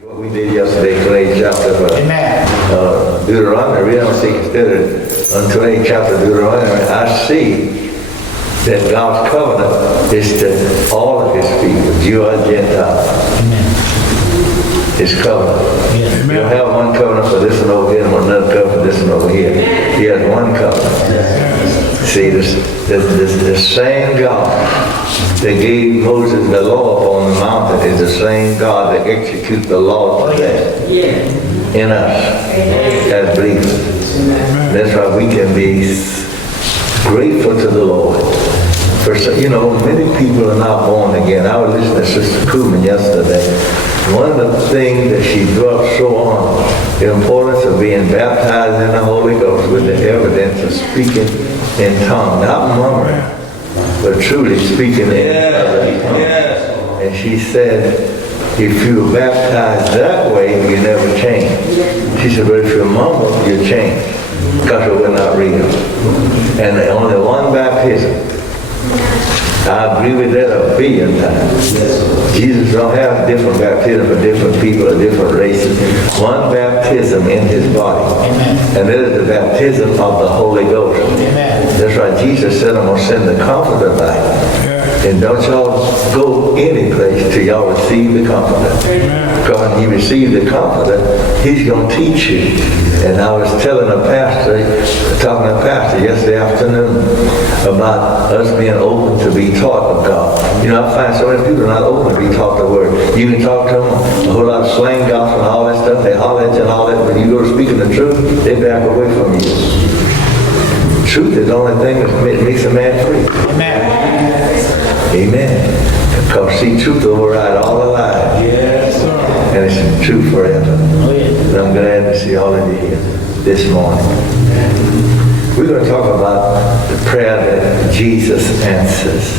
What we did yesterday, 28th chapter of Deuteronomy, we don't see instead of on 28th chapter of Deuteronomy, I see that God's covenant is to all of his people, Jew or Gentile. Amen. His covenant. Yes. You don't have one covenant for this one over here and another covenant for this one over here. He has one covenant. See, the same God that gave Moses the law upon the mountain is the same God that executes the law today in us as believers. That's why we can be grateful to the Lord. For, you know, many people are not born again. I was listening to Sister Kuhlman yesterday. One of the things that she dwelt so on, the importance of being baptized in the Holy Ghost with the evidence of speaking in tongues, not murmuring, but truly speaking in tongues. And she said, if you were baptized that way, you never change. She said, but if you mumble, you change, because it was not real. And only one baptism. I agree with that a billion times. Jesus don't have different baptism for different people or different races. One baptism in his body. Amen. And that is the baptism of the Holy Ghost. Amen. That's right. Jesus said, I'm going to send the Comforter back. And don't y'all go any place till y'all receive the Comforter. Because when you receive the Comforter, he's going to teach you. And I was telling a pastor, talking to a pastor yesterday afternoon about us being open to be taught of God. You know, I find so many people are not open to be taught the Word. You can talk to them a whole lot of slang gospel and all that stuff. They holler at you and all that. When you go to speaking the truth, they back away from you. Truth is the only thing that makes a man free. Amen. Amen. Because see, truth will override all the lies. Yes, sir. And it's true forever. Oh, yeah. And I'm glad to see all of you here this morning. We're going to talk about the prayer that Jesus answers.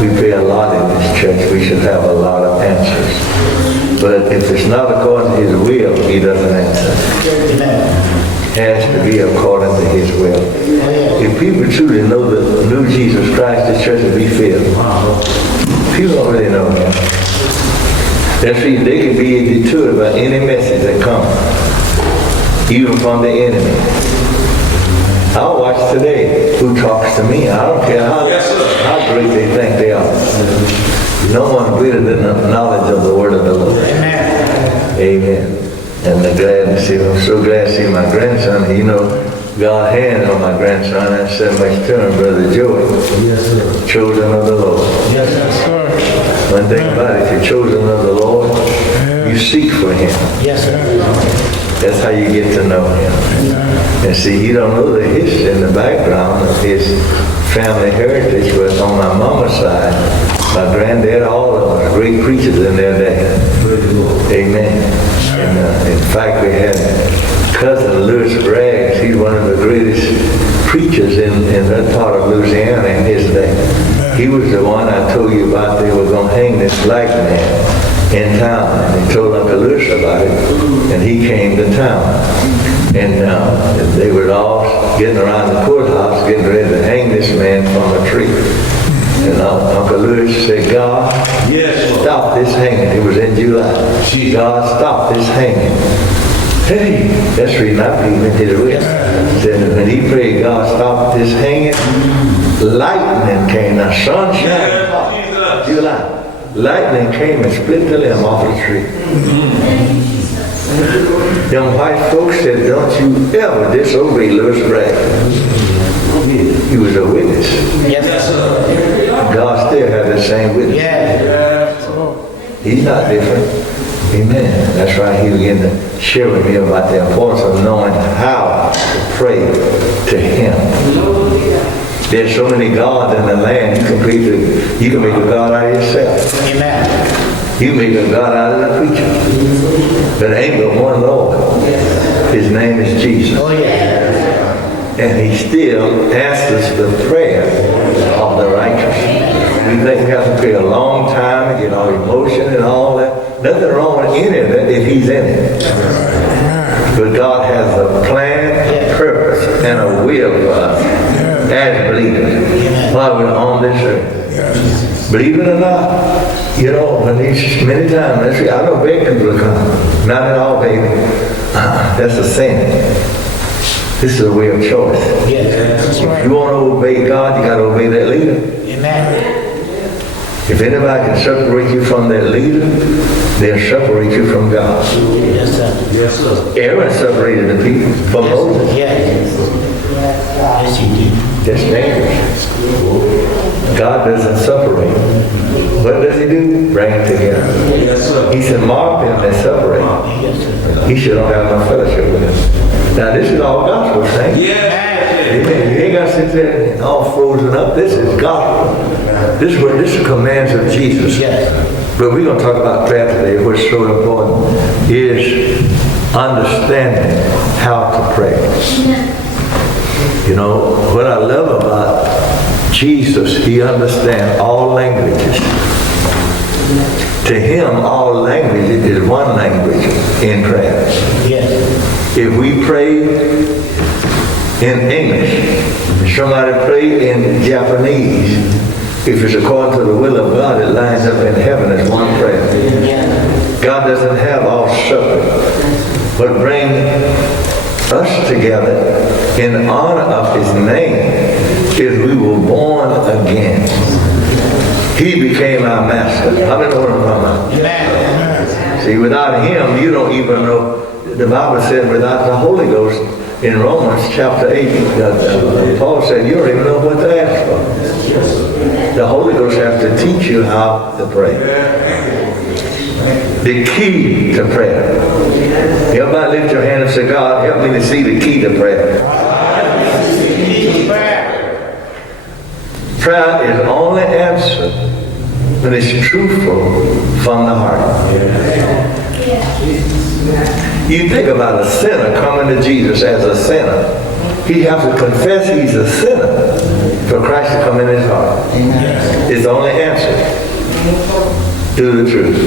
We pray a lot in this church. We should have a lot of answers. But if it's not according to his will, he doesn't answer. Amen. Has to be according to his will. If people truly knew Jesus Christ, the church would be filled. People don't really know him. That's reason they can be deterred by any message that comes, even from the enemy. I'll watch today who talks to me. I don't care how great they think they are. No one greater than the knowledge of the word of the Lord. Amen. Amen. And I'm glad to see him. I'm so glad to see my grandson. You know, God hands on my grandson. I said much to him, Brother Joey. Yes, sir. Chosen of the Lord. Yes, sir. One thing about it, if you're chosen of the Lord, you seek for him. Yes, sir. That's how you get to know him. And see, you don't know the history and the background of his family heritage, but on my mama's side, my granddad, all of them were great preachers in their day. Amen. And in fact, we had cousin Louis Braggs. He's one of the greatest preachers in that part of Louisiana in his day. He was the one I told you about. They were going to hang this black man in town. And he told Uncle Louis about it, and he came to town. And they were all getting around the courthouse, getting ready to hang this man from a tree. And Uncle Louis said, God, stop this hanging. It was in July. God, stop this hanging. Hey, that's the reason I believe in his will. Said when he prayed, God, stop this hanging, lightning came. Now, sunshine, July. Lightning came and split the limb off the tree. Them white folks said, don't you ever disobey Louis Bragg. He was a witness. Yes, sir. God still had the same witness. Yeah. He's not different. Amen. That's right. He began to share with me about the importance of knowing how to pray to him. There's so many gods in the land, you can make a god out of yourself. Amen. You make a god out of the preacher. But there ain't but one Lord. His name is Jesus. Oh, yeah. And he still answers the prayer of the righteous. We think we have to pray a long time and get all emotion and all that. Nothing wrong with any of that if he's in it. But God has a plan, a purpose, and a will for us as believers while we're on this earth. Believe it or not, you know, when these many times, I don't beg people to come. Not at all, baby. That's a sin. This is a way of choice. Yes, that's If right. you want to obey God, you got to obey that leader. Amen. If anybody can separate you from that leader, they'll separate you from God. Yes, sir. Yes, sir. Aaron separated the people from Moses. Yes. Yes, you do. That's dangerous. God doesn't separate. What does he do? Bring them together. Yes, sir. He said, mark them that separate. Yes, sir. He should don't have no fellowship with them. Now this is all gospel, saints. Yes. Amen. You ain't got to sit there and all frozen up. This is gospel. This is commands of Jesus. Yes. But we're going to talk about prayer today. What's so important is understanding how to pray. You know, what I love about Jesus, he understands all languages. To him, all languages is one language in prayer. Yes. If we pray in English, somebody pray in Japanese, if it's according to the will of God, it lines up in heaven as one prayer. Yes. God doesn't have all separate, but bring us together in honor of his name is we were born again. He became our master. How many know what I'm talking about? Amen. See, without him, you don't even know. The Bible said without the Holy Ghost in Romans chapter 8, Paul said you don't even know what to ask for. The Holy Ghost has to teach you how to pray. The key to prayer. Everybody lift your hand and say, God, help me to see the key to prayer. Prayer is only answered when it's truthful from the heart. You think about a sinner coming to Jesus as a sinner. He has to confess he's a sinner for Christ to come in his heart. It's the only answer. Do the truth.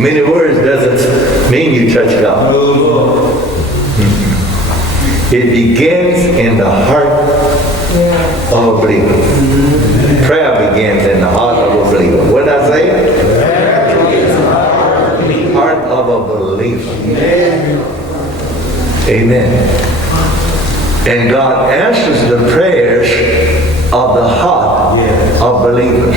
Many words doesn't mean you touch God. It begins in the heart of a believer. Prayer begins in the heart of a believer. What did I say? Heart of a believer. Amen. And God answers the prayers of the heart of believers.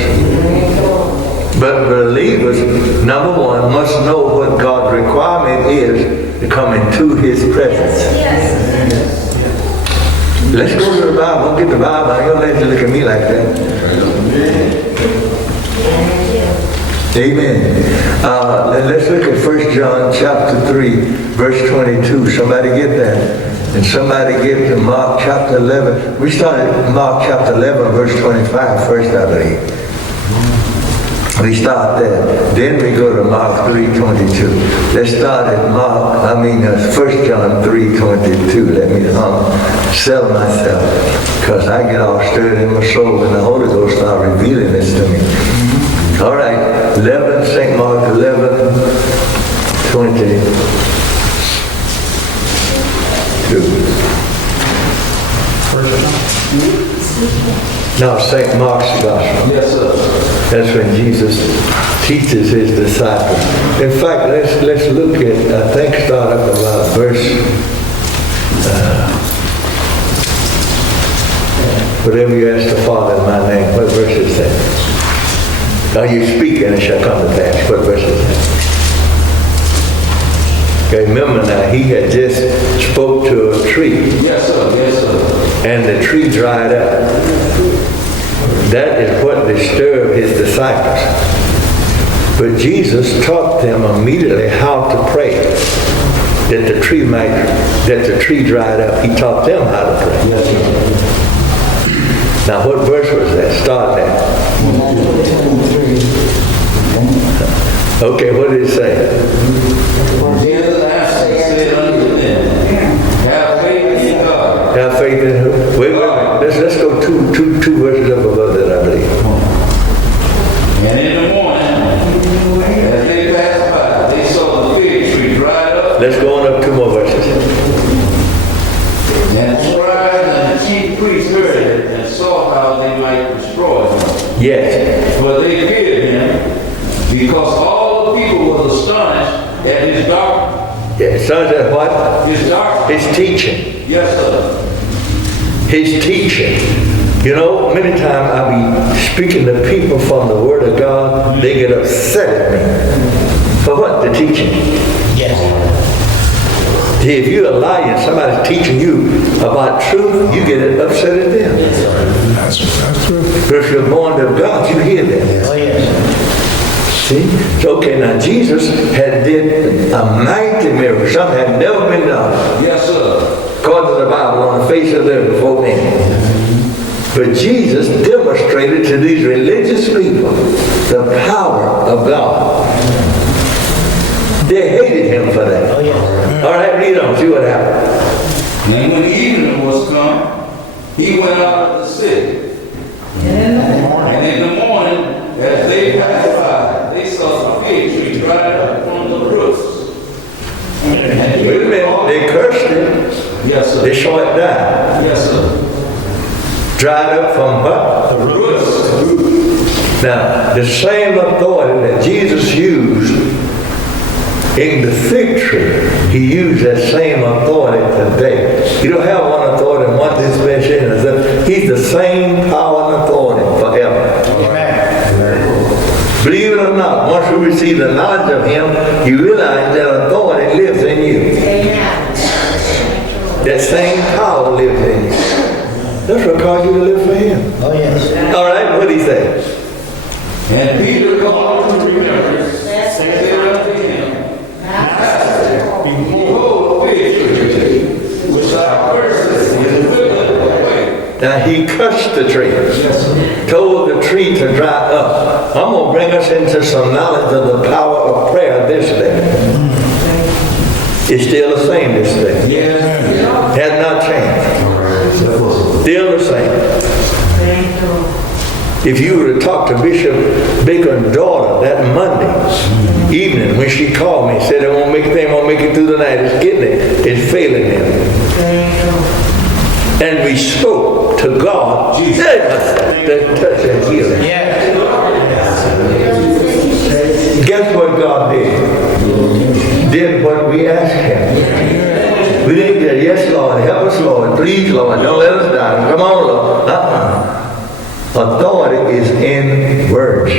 But believers, number one, must know what God's requirement is to come into his presence. Let's go to the Bible. Don't get the Bible. I don't let you look at me like that. Amen. Let's look at 1 John chapter 3, verse 22. Somebody get that. And somebody get to Mark chapter 11. We started Mark chapter 11, verse 25 first, I believe. We start there. Then we go to Mark 3:22. Let's start at 1 John 3:22. Let me settle myself, because I get all stirred in my soul when the Holy Ghost start revealing this to me. All right, St. Mark 11:22. Now, St. Mark's Gospel. Yes, sir. That's when Jesus teaches his disciples. In fact, let's look at, I think, start up about verse, whatever you ask the Father in my name. What verse is that? Now you speak and it shall come to pass. What verse is that? Okay, remember now, he had just spoke to a tree. Yes, sir. Yes, sir. And the tree dried up. That is what disturbed his disciples. But Jesus taught them immediately how to pray. That the tree dried up. He taught them how to pray. Yes, sir. Now what verse was that? Start there. Okay, what did it say? Jesus answered, said unto them, have faith in God. Have faith in who? Wait. Let's go two verses up above that, I believe. And in the morning, as they passed by, they saw the fig tree dried up. Let's go on up two more verses. And the scribes and the chief priests heard it and saw how they might destroy him. Yes. But they feared him because all the people were astonished at his doctrine. Yeah, so that what? His doctrine. His teaching. Yes, sir. His teaching. You know, many times I be speaking to people from the Word of God, they get upset at me. For what? The teaching. Yes. See, if you're a liar and somebody's teaching you about truth, you get upset at them. That's true. But if you're born of God, you hear them. Oh, yes. See? So, okay, now Jesus had did a mighty miracle. Something had never been done. Yes, sir. According to the Bible, on the face of the earth before men. But Jesus demonstrated to these religious people the power of God. They hated him for that. Oh, yes. All right, read on, see what happened. And when evening was come, he went out of the city. And in the morning, as they passed by, they saw the fig tree dried up from the roots. Wait a minute, they cursed him. Yes, sir. They saw it die. Yes, sir. Dried up from what? The roots. Now, the same authority that Jesus used in the fig tree, he used that same authority today. You don't have one authority and one dispensation. He's the same power and authority forever. Amen. Believe it or not, once you receive the knowledge of him, you realize that authority lives in you. That same power lives in you. That's what caused you to live for him. Oh, yes. All right, what did he say? And Peter called to remembrance, said unto him, Master, behold, a fig tree, which thou cursest, is withered away. Now he cursed the tree, told the tree to dry up. I'm going to bring us into some knowledge of the power of prayer this day. It's still the same this day. Yes. Has not changed. Still the same. If you were to talk to Bishop Baker's daughter that Monday evening when she called me, said they won't make it through the night, it's getting it, it's failing them. And we spoke to God, that touch and healing. Yes. Guess what God did? Did what we asked him. We didn't get, yes, Lord, help us, Lord, please, Lord, don't let us die. Come on, Lord. Authority is in words,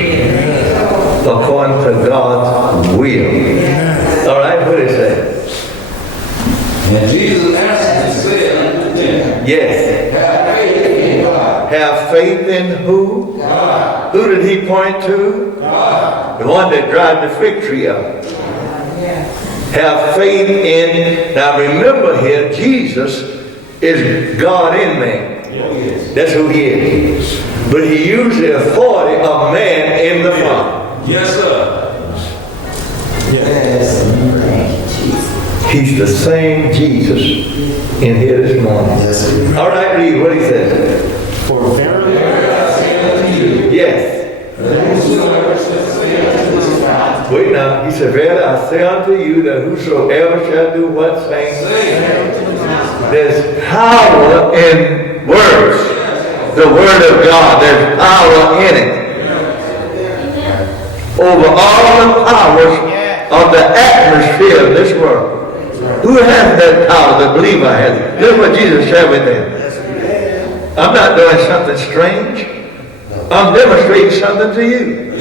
according to God's will. All right, what is that? And Jesus answered and said unto them, Yes. Have faith in God. Have faith in who? God. Who did he point to? God. The one that dried the fig tree up. Have faith in, now remember here, Jesus is God in man. That's who he is. But he used the authority of man in the Father. Yes, sir. He's the same Jesus in here this morning. All right, read what he says. For verily I say unto you, Yes. that whosoever shall say unto this mountain, Wait now. He said, verily I say unto you that whosoever shall do what, saints? There's power in words. The word of God, there's power in it. Over all the powers of the atmosphere of this world. Who has that power? The believer has it. This is what Jesus shared with them. I'm not doing something strange. I'm demonstrating something to you.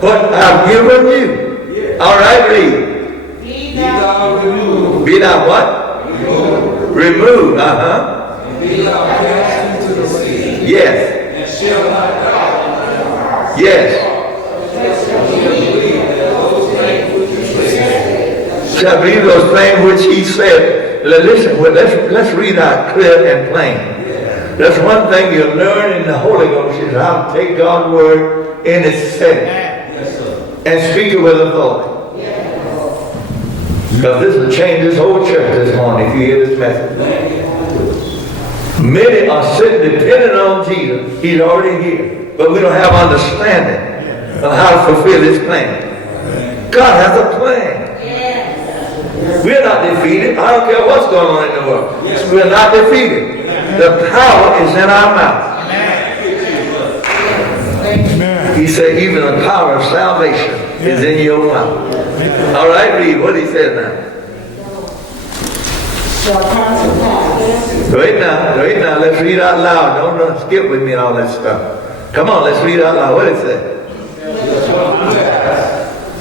What I've given you. All right, read. Be thou removed. Be thou what? Removed. Be thou cast into the sea. Yes. And shall not die. Yes. Shall believe those things which he said. Listen, let's read out clear and plain. That's one thing you'll learn in the Holy Ghost is how to take God's word in its setting and speak it with authority. Because this will change this whole church this morning if you hear this message. Many are sitting depending on Jesus. He's already here. But we don't have understanding of how to fulfill his plan. God has a plan. We're not defeated. I don't care what's going on in the world. We're not defeated. The power is in our mouth. He said, even the power of salvation is in your mouth. All right, read what he said now. Wait now, let's read out loud. Don't skip with me and all that stuff. Come on, let's read out loud. What it say?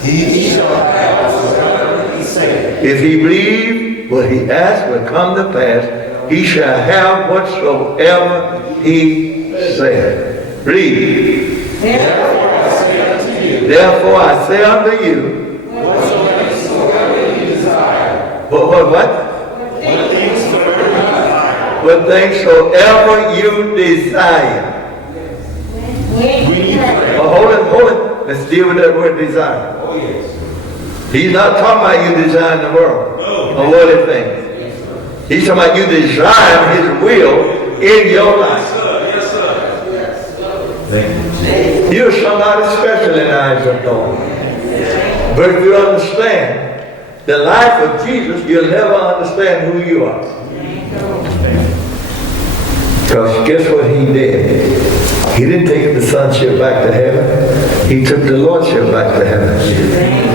He shall have whatsoever he saith. If he believe what he asked will come to pass, he shall have whatsoever he said. Read. Therefore I say unto you, Therefore I say unto you, whatsoever you desire, what? What things soever you desire. Oh, hold it. Let's deal with that word desire. Oh, yes. He's not talking about you desiring the world or worldly things. He's talking about you desiring his will in your life. Yes, sir. You're somebody special in the eyes of God. But if you understand the life of Jesus, you'll never understand who you are. Because guess what he did? He didn't take the sonship back to heaven. He took the lordship back to heaven.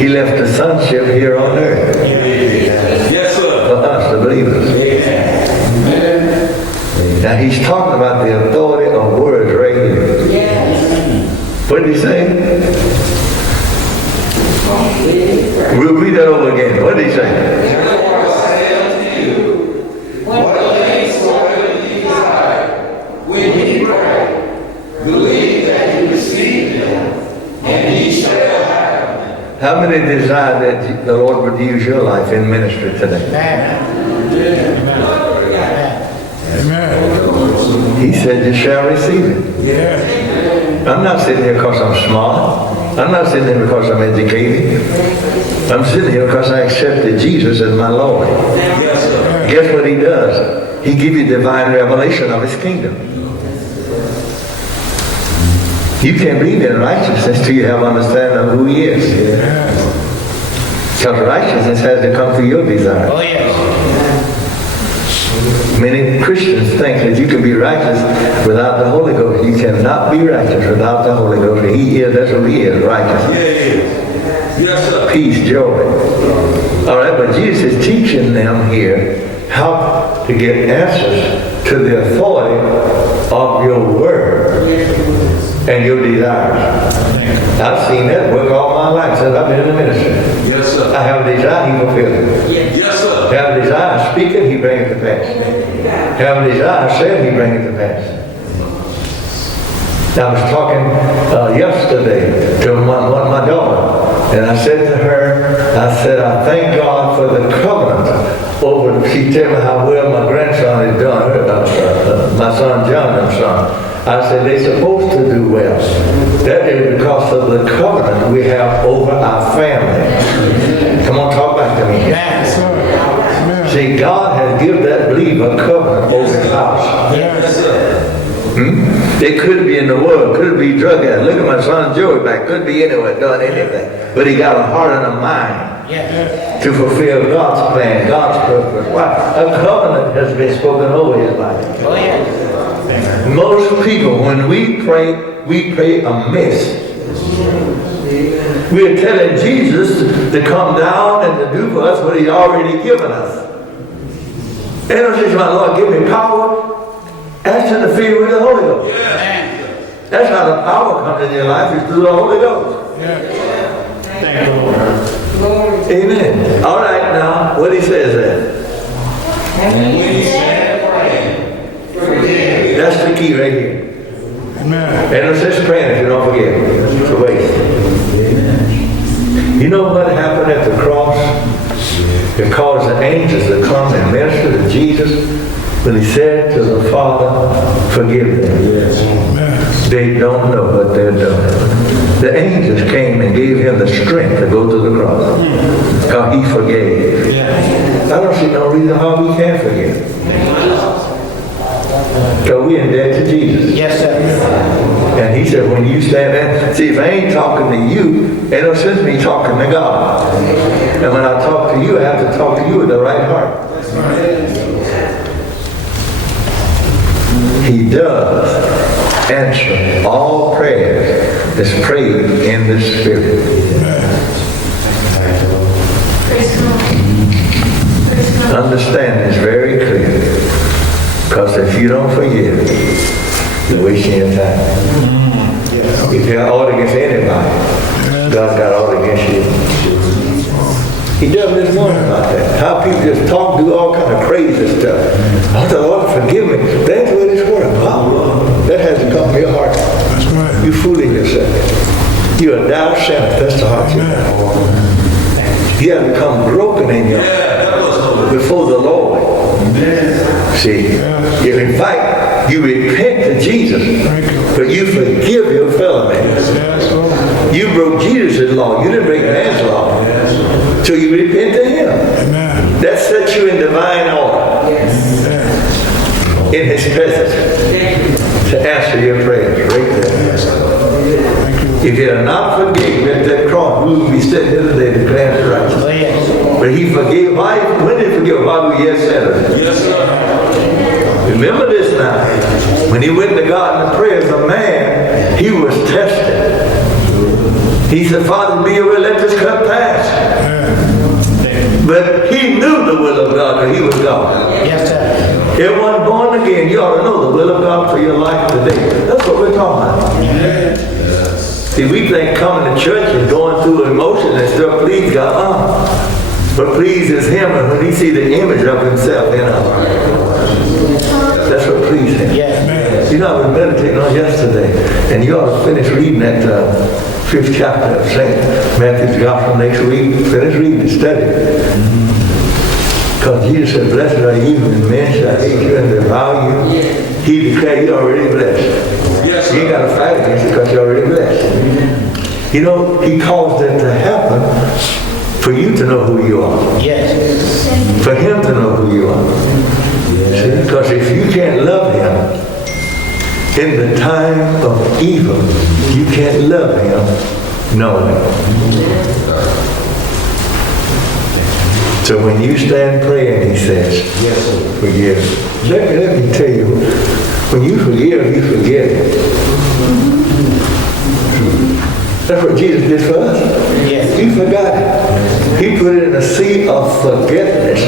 He left the sonship here on earth Yes, sir. for us, the believers. Now he's talking about the authority of words right here. What did he say? We'll read that over again. What did he say? therefore I say unto you, what things soever you desire, when ye pray, believe that you receive them, and ye shall have them. How many desire that the Lord would use your life in ministry today? He said you shall receive it. I'm not sitting here because I'm smart. I'm not sitting here because I'm educated. I'm sitting here because I accepted Jesus as my Lord. Yes, sir. Guess what he does? He gives you divine revelation of his kingdom. You can't believe in righteousness till you have understanding of who he is. Because righteousness has to come through your desire. Oh, yes. Many Christians think that you can be righteous without the Holy Ghost. You cannot be righteous without the Holy Ghost. He is, that's who he is, righteousness. Yes, sir. Peace, joy. All right, but Jesus is teaching them here how to get answers to the authority of your word and your desires. I've seen that work all my life since I've been in the ministry. Yes, sir. I have a desire, he fulfills it. Yes, sir. Have a desire, speak it, he brings it to pass. Have a desire, say it, he brings it to pass. I was talking yesterday to my daughter, and I said to her, I thank God for the covenant over, she tell me how well my grandson is doing, my son Jonathan's son. I said, they're supposed to do well. That is because of the covenant we have over our family. Come on, talk back to me. See, God has given that believer a covenant over his house. Yes, sir. It could be in the world, could be drug addict. Look at my son Joey back, could be anywhere, done anything. But he got a heart and a mind to fulfill God's plan, God's purpose. Why? A covenant has been spoken over his life. Oh, yes. Most people, when we pray amiss. We're telling Jesus to come down and to do for us what he's already given us. And I say, my Lord, give me power. Ask him to fill you with the Holy Ghost. That's how the power comes in your life, is through the Holy Ghost. Thank you, Lord. Amen. All right, now, what he says there. And when ye stand praying, forgive. That's the key right here. And it's just praying if you don't forget. It's a waste. You know what happened at the cross? It caused the angels to come and minister to Jesus when he said to the Father, forgive them. They don't know what they're doing. The angels came and gave him the strength to go to the cross. Because he forgave. I don't see no reason why we can't forgive. Because we're in debt to Jesus. Yes, sir. And he said, when you stand there, see, if I ain't talking to you, ain't no sense me talking to God. And when I talk to you, I have to talk to you with the right heart. He does answer all prayers Let's pray in the Spirit. Understand this very clear. Because if you don't forgive, you're wasting your time. If you have ought against anybody, God got ought against you. He does this morning about that. How people just talk, do all kind of crazy stuff. Oh, the Lord forgive me. That's what it's for. Wow. That has to come from your heart. That's right. You fooling yourself. You're a thou sinner. That's the heart you have. You have to come broken in your before the Lord. See, in fact, you repent to Jesus, but you forgive your fellow man. You broke Jesus' law. You didn't break man's law. So you repent to him. That sets you in divine order. In his presence. To answer your prayers right there. If you are not forgiven at that cross, we will be sitting here today declaring righteous. But he forgave. Why? When did he forgive? Why we yet sinners? Yes, sir. Remember this now. When he went to God in the prayer as a man, he was tested. He said, Father, be aware, let this cup pass. But he knew the will of God, because he was God. Yes, sir. Everyone born again, you ought to know the will of God for your life today. That's what we're talking about. See, we think coming to church and going through emotions and stuff please God. But pleases him, and when he sees the image of himself in us. That's what pleases him. Yes. You know, I was meditating on yesterday, and you ought to finish reading that 5th chapter of St. Matthew's Gospel next week. Finish reading and study. Because Jesus said, blessed are you, and men shall hate you and devour you. He declared you're already blessed. Yes, You ain't got to fight against it because you're already blessed. You know, he caused that to happen for you to know who you are. Yes. For him to know who you are. See? Because if you can't love him in the time of evil, you can't love him knowing. So when you stand praying, he says, forgive. Let me tell you, when you forgive. That's what Jesus did for us. Yes. He forgot it. He put it in a sea of forgetfulness.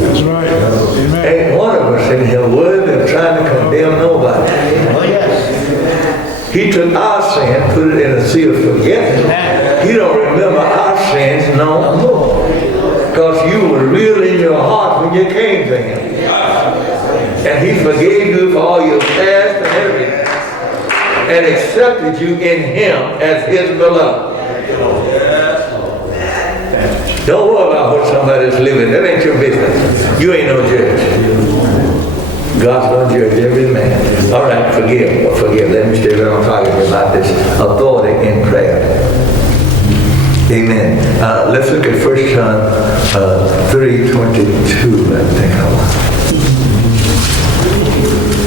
That's right. Amen. Ain't one of us in here worthy of trying to condemn nobody. Oh, yes. He took our sin, put it in a sea of forgetfulness. He don't remember our sins no more. Because you were real in your heart when you came to him. And he forgave you for all your past and everything. And accepted you in him as his beloved. Don't worry about what somebody's living. That ain't your business. You ain't no judge. God's going to judge every man. All right, forgive. Let me stay right on talking about this authority in prayer. Amen. Let's look at 1 John 3:22, I think I want.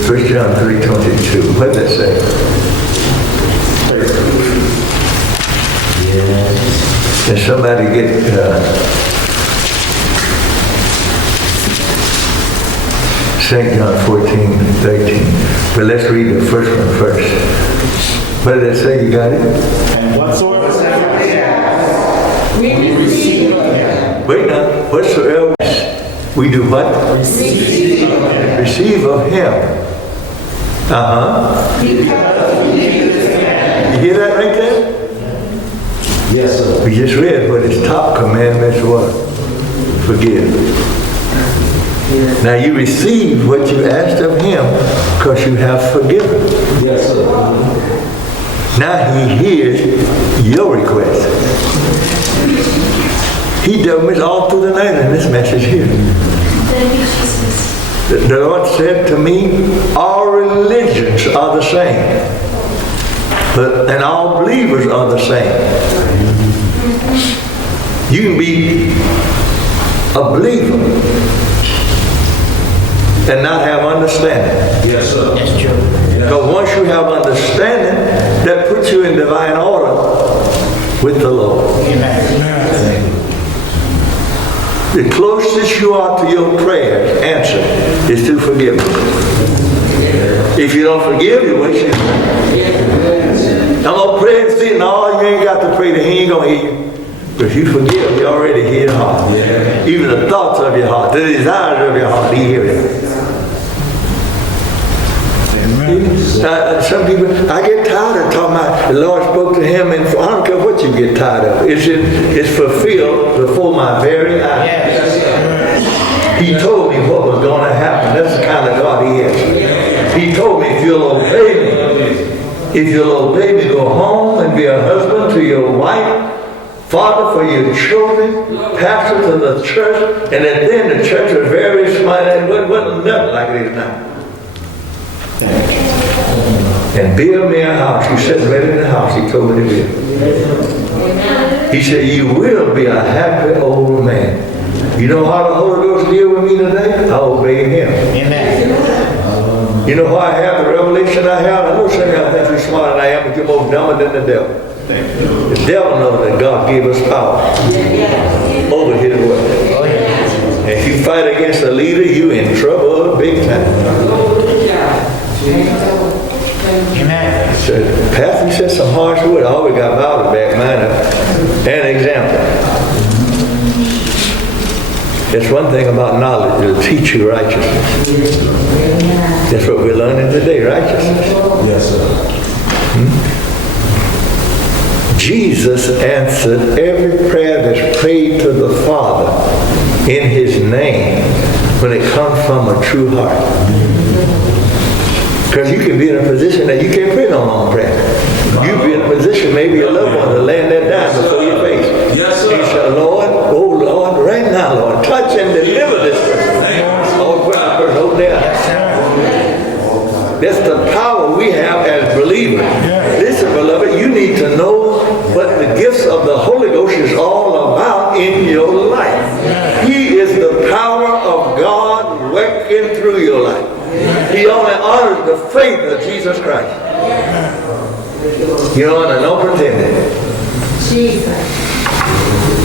1 John 3:22. What does that say? Can somebody get St. John 14:13? But let's read the first one first. What did it say? You got it? And whatsoever We receive of him. Wait now. Whatsoever we do what? Receive of him. Receive of him. You hear that right there? Yes, sir. We just read what his top commandments were. Forgive. Now you receive what you asked of him because you have forgiven. Yes, sir. Now he hears your request. He dealt with all through the night in this message here. Thank you, Jesus. The Lord said to me, all religions are the same. And all believers are the same. You can be a believer and not have understanding. Yes, sir. That's true. Because once you have understanding, that puts you in divine order with the Lord. Amen. The closest you are to your prayer answer is to forgiveness. If you don't forgive, you waste your time. gonna pray and see, no, you ain't got to pray, he ain't gonna hear you. But if you forgive, he already hear your heart. Even the thoughts of your heart, the desires of your heart, he hears it. Some people, I get tired of talking about the Lord spoke to him, and I don't care what you get tired of. It's fulfilled before my very eyes. He told me what was going to happen. That's the kind of God he is. He told me, if you'll obey me, go home and be a husband to your wife, father for your children, pastor to the church, and then the church was very smart and wasn't nothing like it is now. And build me a house. You said right in the house, he told me to build. He said, you will be a happy old man. You know how the Holy Ghost deal with me today? I obey him. Amen. You know why I have the revelation I have? I know some of y'all think you're smarter than I am, but you're more dumber than the devil. The devil knows that God gave us power over his word. If you fight against a leader, you in trouble big time. Amen. So, Pastor said some harsh words. I always got Bible back mine. An example. That's one thing about knowledge. It'll teach you righteousness. That's what we're learning today, righteousness. Yes, sir. Jesus answered every prayer that's prayed to the Father in his name when it comes from a true heart. Because you can be in a position that you can't pray no long prayer. You be in a position, maybe your loved one will land that down before your face. Yes, sir. He said, Lord, oh Lord, right now, Lord, touch and deliver this person. Oh, when the person over there. That's the power we have as believers. Listen, beloved, you need to know what the gifts of the Holy Ghost is all about in your life. He is the power of God working through your life. He only honors the faith of Jesus Christ. You don't honor no pretending.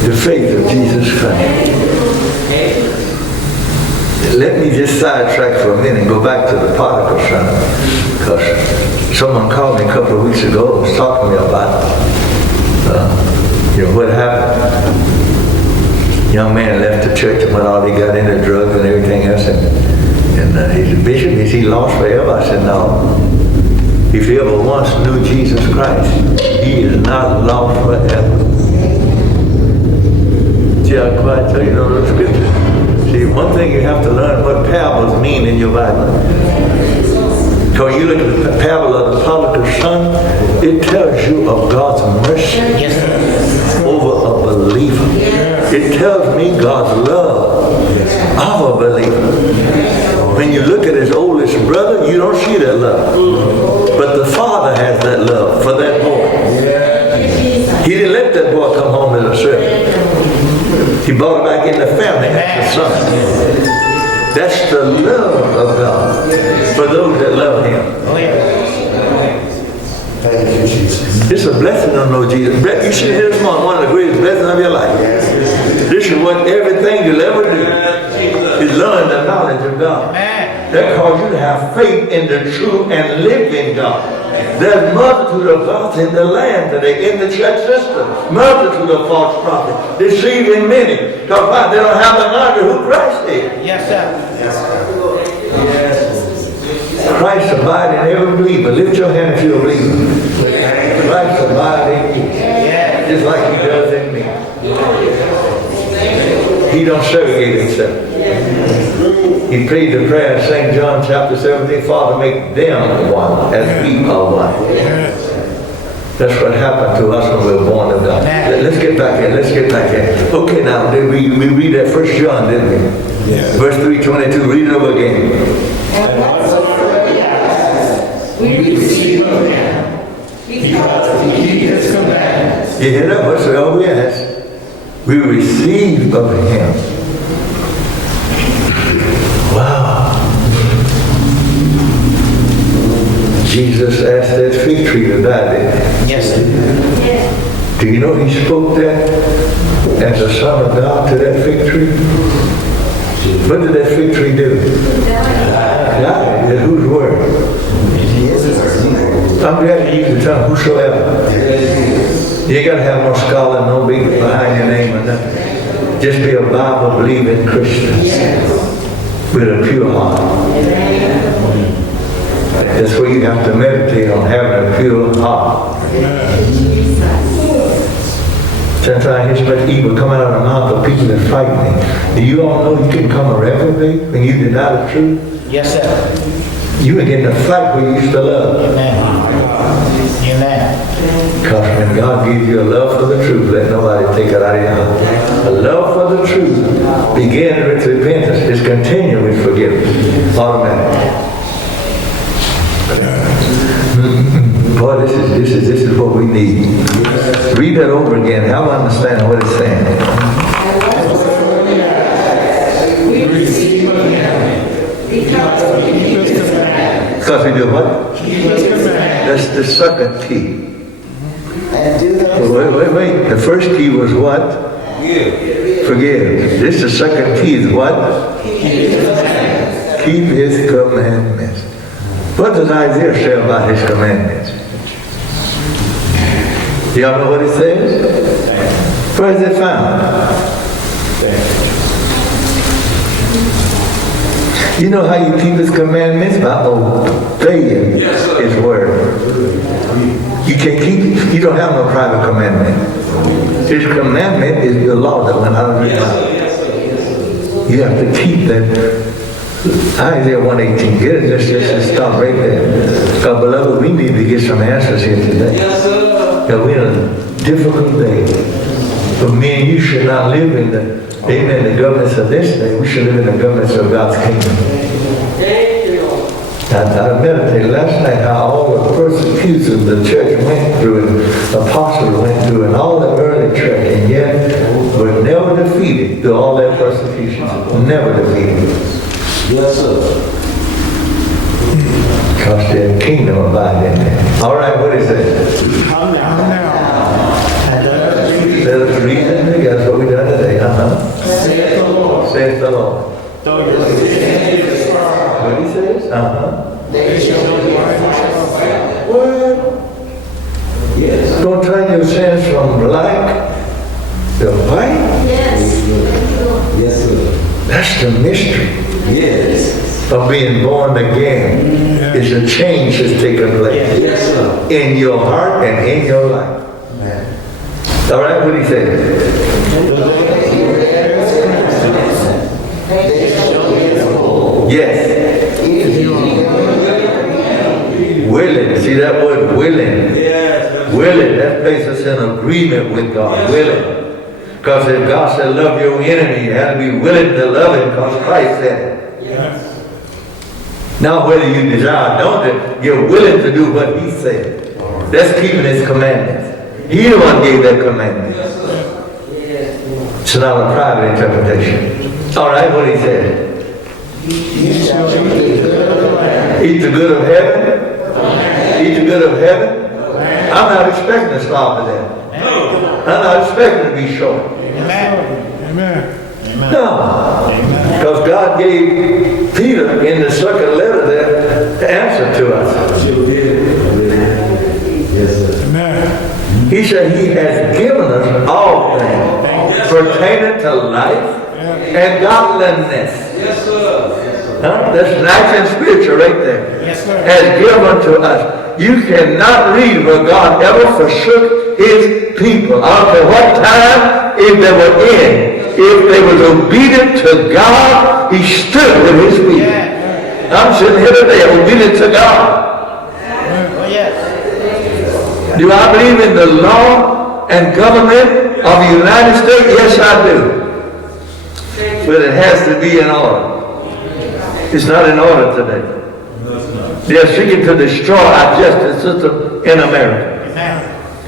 The faith of Jesus Christ. Let me just sidetrack for a minute and go back to the prodigal son. Because someone called me a couple of weeks ago and was talking to me about what happened. Young man left the church and went all he got into drugs and everything else. And he's a bishop. Is he lost forever? I said, no. If he ever once knew Jesus Christ, he is not lost forever. See how quiet I tell you know the scripture. See, one thing you have to learn what parables mean in your Bible. So you look at the parable of the prodigal son, it tells you of God's mercy over a believer. It tells me God's love of a believer. When you look at his oldest brother, you don't see that love. But the father has that love for that boy. He didn't let that boy come home as a servant. He brought him back in the family as a son. That's the love of God for those that love him. Thank you, Jesus. It's a blessing to know Jesus. You should hear this morning, one of the greatest blessings of your life. This is what everything you'll ever do is learn the knowledge of God. That causes you to have faith in the true and living God. There's multitude of gods in the land today, in the church system. Multitude of false prophets, deceiving many. Because they don't have the knowledge of who Christ is. Yes, sir. Christ abides in every believer. Lift your hand if you're a believer. Christ abides in you. Just like he does in me. He don't segregate himself. He prayed the prayer in St. John chapter 17, Father, make them one as we are one. That's what happened to us when we were born of God. Let's get back in. Okay, now, did we read that 1 John, didn't we? Verse 3:22, read it over again. We receive of him because we keep his commandments. You hear that? What's the oh yes? We receive of him. Wow. Jesus asked that fig tree to die, didn't he? Yes, sir. Do you know he spoke that as the Son of God to that fig tree? What did that fig tree do? Died. Whose word? I'm glad you use the term whosoever. You ain't gotta have no scholar, no big behind your name or nothing. Just be a Bible-believing Christian with a pure heart. That's where you have to meditate on having a pure heart. Sometimes it's much evil coming out of the mouth of people that fight me. Do you all know you can become a reprobate when you deny the truth? Yes, sir. You can get in a fight where you used to love. Amen. Amen. Because when God gives you a love for the truth, let nobody take it out of your heart. A love for the truth begins with repentance. It's continued with forgiveness. Automatic. Boy, this is what we need. Read that over again. Help understand what it's saying. Because we do what? That's the second key. Wait. The first key was what? Forgive. This the second key is what? Keep his commandments. What does Isaiah say about his commandments? Do y'all know what it says? Where is it found? You know how you keep his commandments? By obeying his word. You can't keep, you don't have no private commandment. His commandment is the law that went out of his mouth. You have to keep that. Isaiah 1:18. Get it? Let's stop right there. Because beloved, we need to get some answers here today. Because we're in a difficult day. But me and you should not live in the governments of this day. We should live in the governments of God's kingdom. I meditated last night how all the persecutions the church went through and the apostles went through and all the early church, and yet were never defeated through all that persecution. Never defeated. Yes, sir. Because their kingdom abide in them. All right, what is it? Let us reason together. That's what we done today. Saith the Lord. Saith the Lord. What he says? What? Yes. Don't turn your sins from black to white. Yes. Yes, sir. That's the mystery. Yes. Of being born again. Is a change that's taken place. Yes, sir. In your heart and in your life. All right, what he said? Yes. Willing. See that word willing? Yes. Willing. That places us in agreement with God. Willing. Because if God said love your enemy, you have to be willing to love him because Christ said it. Yes. Now whether you desire or don't, you're willing to do what he said. That's keeping his commandments. He the one gave that commandment. Yes, sir. It's not a private interpretation. All right, what he said. Eat the good of heaven. Eat the good of heaven. I'm not expecting to stop at that. I'm not expecting to be short. Amen. No. Because God gave Peter in the second letter there the answer to us. Amen. He said he has given us all things pertaining to life and godliness. Yes, sir. That's natural and spiritual right there. Has given to us. You cannot read where God ever forsook his people. I don't care what time, if they were in, if they was obedient to God, he stood with his people. I'm sitting here today, obedient to God. Do I believe in the law and government of the United States? Yes, I do. But it has to be in order. It's not in order today. They're seeking to destroy our justice system in America.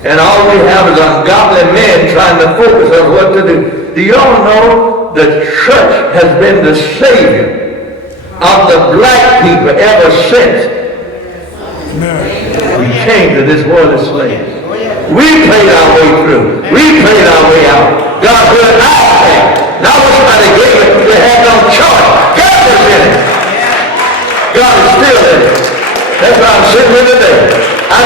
And all we have is ungodly men trying to focus on what to do. Do you all know the church has been the savior of the black people ever since we came to this world as slaves? We played our way through. We played our way out. God heard our thing. Now when somebody gave it, they had no choice. God was in it. God is still in it. That's why I'm sitting here today. I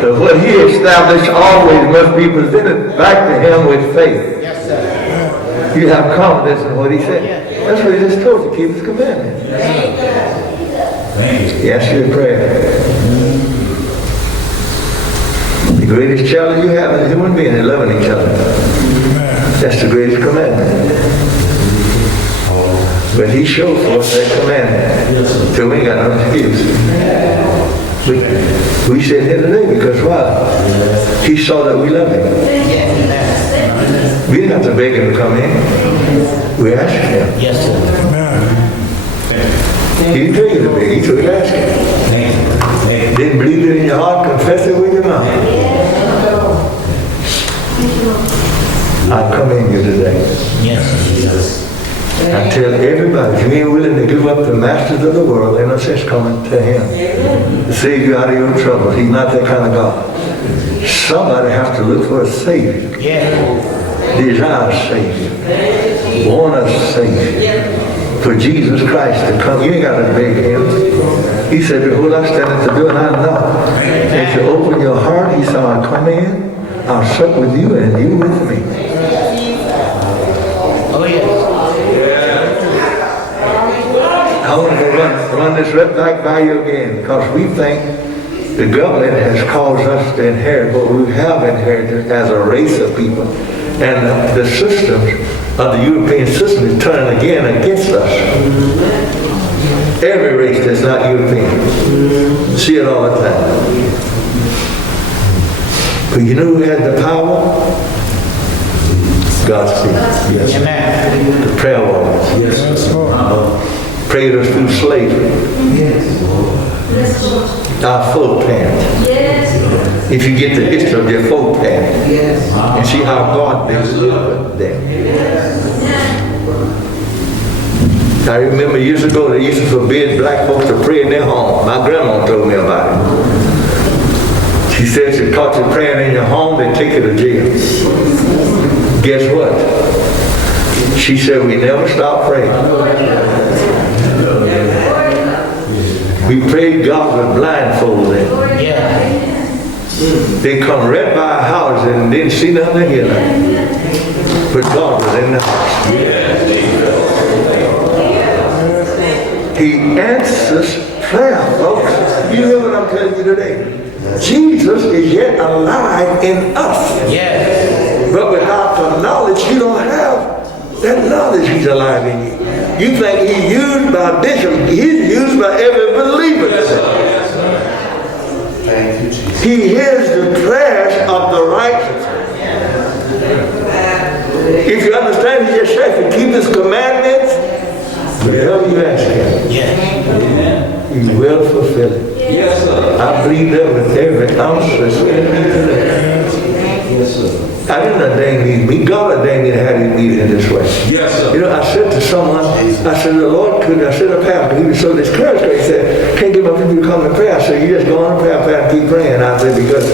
So what he established always must be presented back to him with faith. Yes, sir. You have confidence in what he said. That's what he just told you, keep his commandments. Thank you. He asked you to pray. The greatest challenge you have as a human being is loving each other. That's the greatest commandment. But he showed for us that commandment. So we ain't got no excuse. We sit here today because why? He saw that we love him. We didn't have to beg him to come in. We asked him. Yes, sir. He didn't tell you to beg, he told you to ask him. Didn't believe it in your heart, confess it with your mouth. I commend you today. Yes. I tell everybody, if you ain't willing to give up the masters of the world, there's no sense coming to him to save you out of your trouble. He's not that kind of God. Somebody has to look for a Savior. Yeah. Desire a Savior. Want a Savior. For Jesus Christ to come. You ain't got to beg him. He said, behold, I stand at the door and I knock. If you open your heart, he said, I'll come in, I'll sup with you and you with me. Oh, yes. I want to run this right back by you again because we think the government has caused us to inherit what we have inherited as a race of people. And the systems of the European system is turning again against us. Every race that's not European. See it all the time. But you know who has the power? God's people. Yes. Amen. The prayer warriors. Yes, Lord. Prayed us through slavery. Our foreparents. If you get the history of their foreparents and see how God delivered them. I remember years ago they used to forbid black folks to pray in their home. My grandma told me about it. She said she caught you praying in your home, they take you to jail. Guess what? She said we never stop praying. We prayed God with blindfolds in. Yeah. They come right by our house and didn't see nothing or hear nothing. But God was in the house. He answers prayer, folks. You hear what I'm telling you today? Jesus is yet alive in us. Yes. But without the knowledge, you don't have that knowledge he's alive in you. You think he's used by bishops. He's used by every believer. Thank you, Jesus. He hears the prayers of the righteous. If you understand, he just said, if you keep his commandments, whatever you ask him, Yes. he will fulfill it. Yes, sir. I believe that with every ounce that's in me today. Yes, sir. I didn't ordain these meetings. God ordained me to have these meetings in this way. Yes, sir. You know, I said to someone, I said, the Lord could, I said, a pastor, he was so discouraged. He said, can't get my people to come to prayer. I said, you just go on to prayer and keep praying. I said, because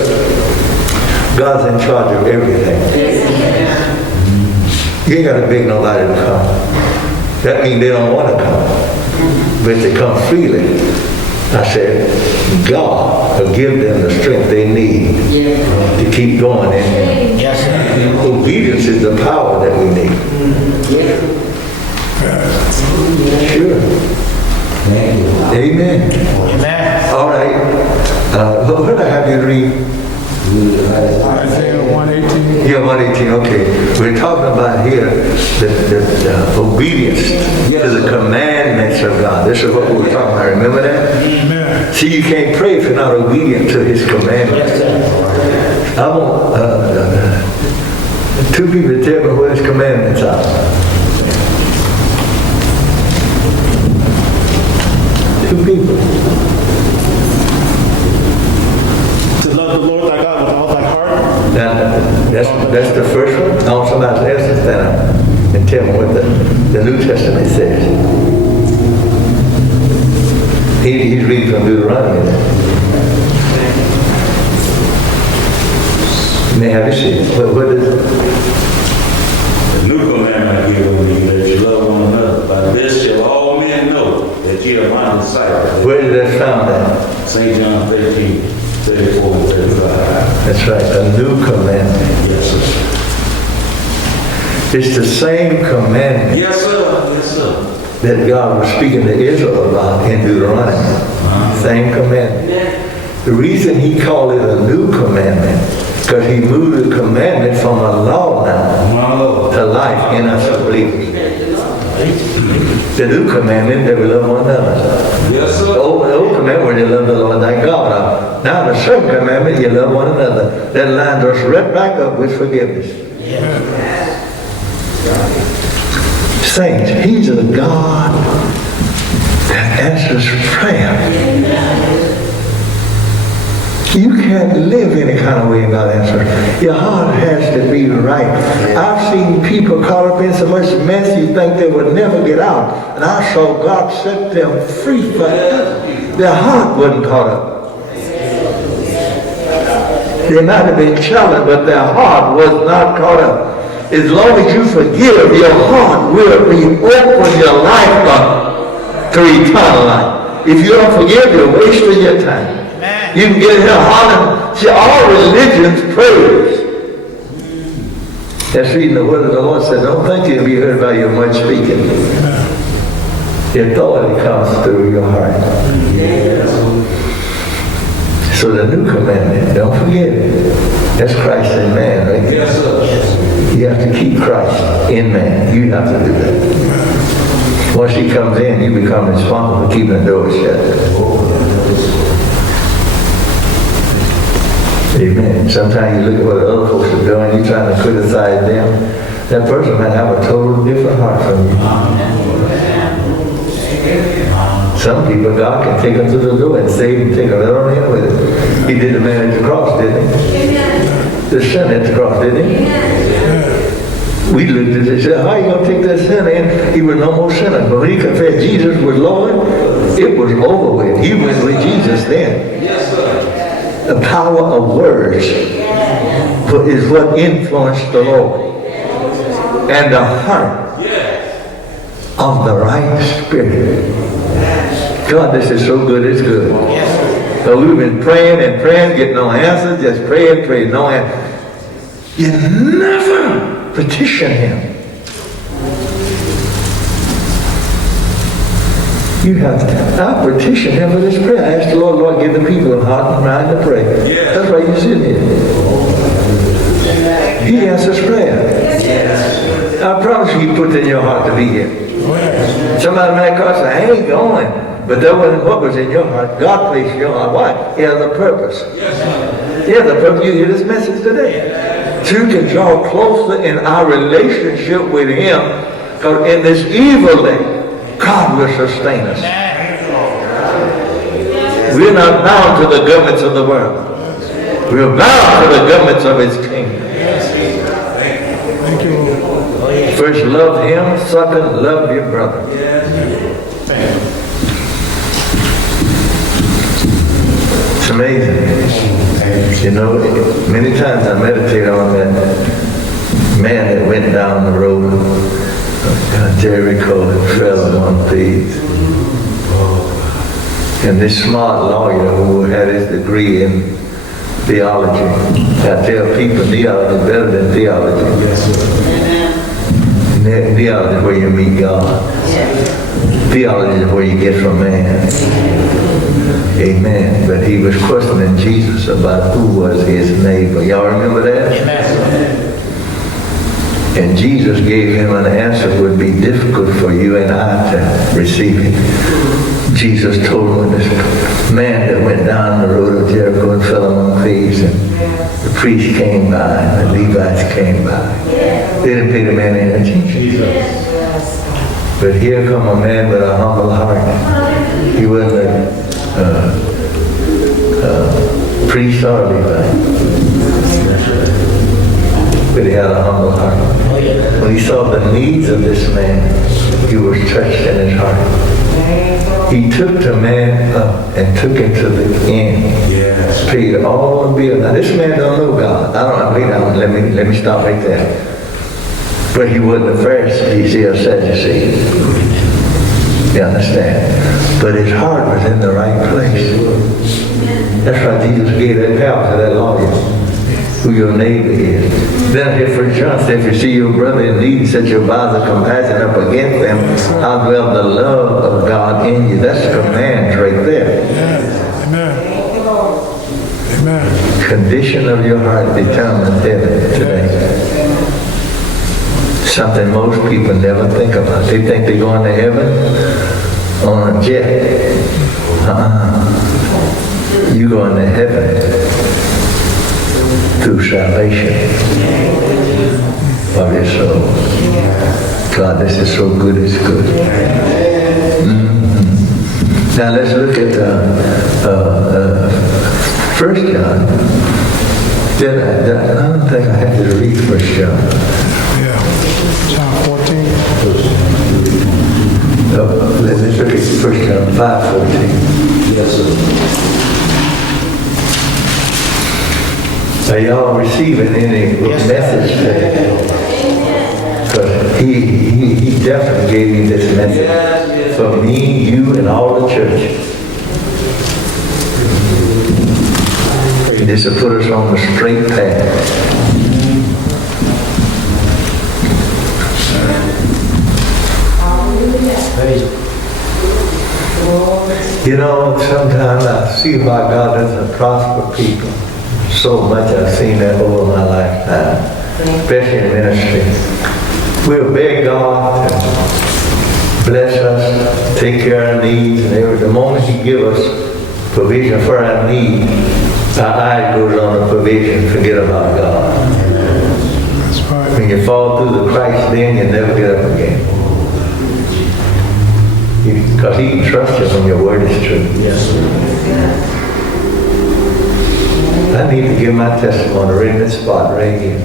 God's in charge of everything. You ain't got to beg nobody to come. That means they don't want to come. But they come freely. I said, God will give them the strength they need to keep going in Him. Yes. Obedience is the power that we need. Sure. Amen. Amen. All right. What did I have you read? Isaiah 118. Yeah, 118, okay. We're talking about here the obedience to the commandments of God. This is what we were talking about. Remember that? Amen. See, you can't pray if you're not obedient to His commandments. I want two people to tell me what His commandments are. Two people. To love the Lord thy God with all thy heart. Now, that's the first one. I want somebody else to stand up and tell me what the New Testament says. He's reading from Deuteronomy. May I have a seat? What is it? The new commandment I give unto you, that you love one another. By this shall all men know that ye are my disciples. Where is that found at? St. John 13, 34 and 35. That's right, a new commandment. Yes, sir. It's the same commandment Yes, sir. Yes, sir. that God was speaking to Israel about in Deuteronomy. Same commandment. The reason he called it a new commandment, because he moved the commandment from a law now My Lord. to life in us as believers. The new commandment that we love one another. Yes, The sir. old commandment where you love the Lord thy God. Now the second commandment, you love one another. That lines us right back up with forgiveness. Saints, he's a God that answers prayer. You can't live any kind of way and God answers. Your heart has to be right. I've seen people caught up in so much mess you think they would never get out. And I saw God set them free forever. Their heart wasn't caught up. They might have been challenged, but their heart was not caught up. As long as you forgive, your heart will be open your life up to eternal life. If you don't forgive, you're wasting your time. You can get here hollering, see, all religions praise. That's reading the word of the Lord said, don't think you'll be heard by your much speaking. The authority comes through your heart. So the new commandment, don't forget it. That's Christ in man, right? Yes, sir. You have to keep Christ in man. You have to do that. Once he comes in, you become responsible for keeping the door shut. Amen. Sometimes you look at what other folks are doing, you're trying to criticize them. That person might have a totally different heart from you. Some people, God can take them to the door and save them, take them right on in with it. He did the man at the cross, didn't he? The sin at the cross, didn't he? We looked at it and said, how are you going to take that sin in? He was no more sinner. But when he confessed Jesus was Lord, it was over with. He went with Jesus then. Yes, sir. The power of words is what influenced the Lord. And the heart of the right spirit. God, this is so good, it's good. So we've been praying and praying, get no answer, just pray and pray, no answer. You never petition him. You have to. I petition him for this prayer. I ask the Lord, Lord, give the people a heart and mind to pray. Yes. That's why you're sitting here. He answers prayer. I promise you, he put in your heart to be here. Somebody might call and say, I ain't going. But that wasn't what was in your heart. God placed in your heart. Why? He has a purpose. He has a purpose. You hear this message today. So you can draw closer in our relationship with him. Because in this evil day, God will sustain us. We're not bound to the governments of the world. We're bound to the governments of his kingdom. Thank you, Lord. First, love him. Second, love your brother. It's amazing. You know, many times I meditate on that man that went down the road of Jericho and fell among thieves. And this smart lawyer who had his degree in theology. I tell people theology is better than theology. Theology is where you meet God. Theology is where you get from man. Amen. But he was questioning Jesus about who was his neighbor. Y'all remember that? And Jesus gave him an answer that would be difficult for you and I to receive it. Jesus told him this man that went down the road of Jericho and fell among thieves, and the priests came by and the Levites came by. They didn't pay the man any attention. But here come a man with a humble heart. He wasn't a priest or a Levite. But he had a humble heart. When he saw the needs of this man, he was touched in his heart. He took the man up and took him to the inn. Paid all the bills. Now this man don't know God. Let me stop right there. But he wasn't a Pharisee, he's a Sadducee. You understand? But his heart was in the right place. That's why Jesus gave that power to that lawyer. who your neighbor is. Then if for John said, if you see your brother in need, set your bowels of compassion up against them, how dwell the love of God in you. That's commands right there. Amen. Amen. Condition of your heart determines heaven today. Something most people never think about. They think they're going to heaven on a jet. You're going to heaven through salvation of your soul. God, this is so good, it's good. Now let's look at 1 John. I don't think I had to read 1 John. Yeah. John 14. Let's look at 1 John 5:14. Yes, sir. Are y'all receiving any message today? Because he definitely gave me this message for me, you, and all the church. This will put us on the straight path. You know, sometimes I see why God doesn't prosper people. So much I've seen that over my lifetime, especially in ministry. We'll beg God to bless us, take care of our needs, and the moment He gives us provision for our need, our eye goes on the provision, forget about God. That's right. When you fall through the cracks, then you never get up again. Because He can trust you when your word is true. Yes, sir. I need to give my testimony right in this spot right here.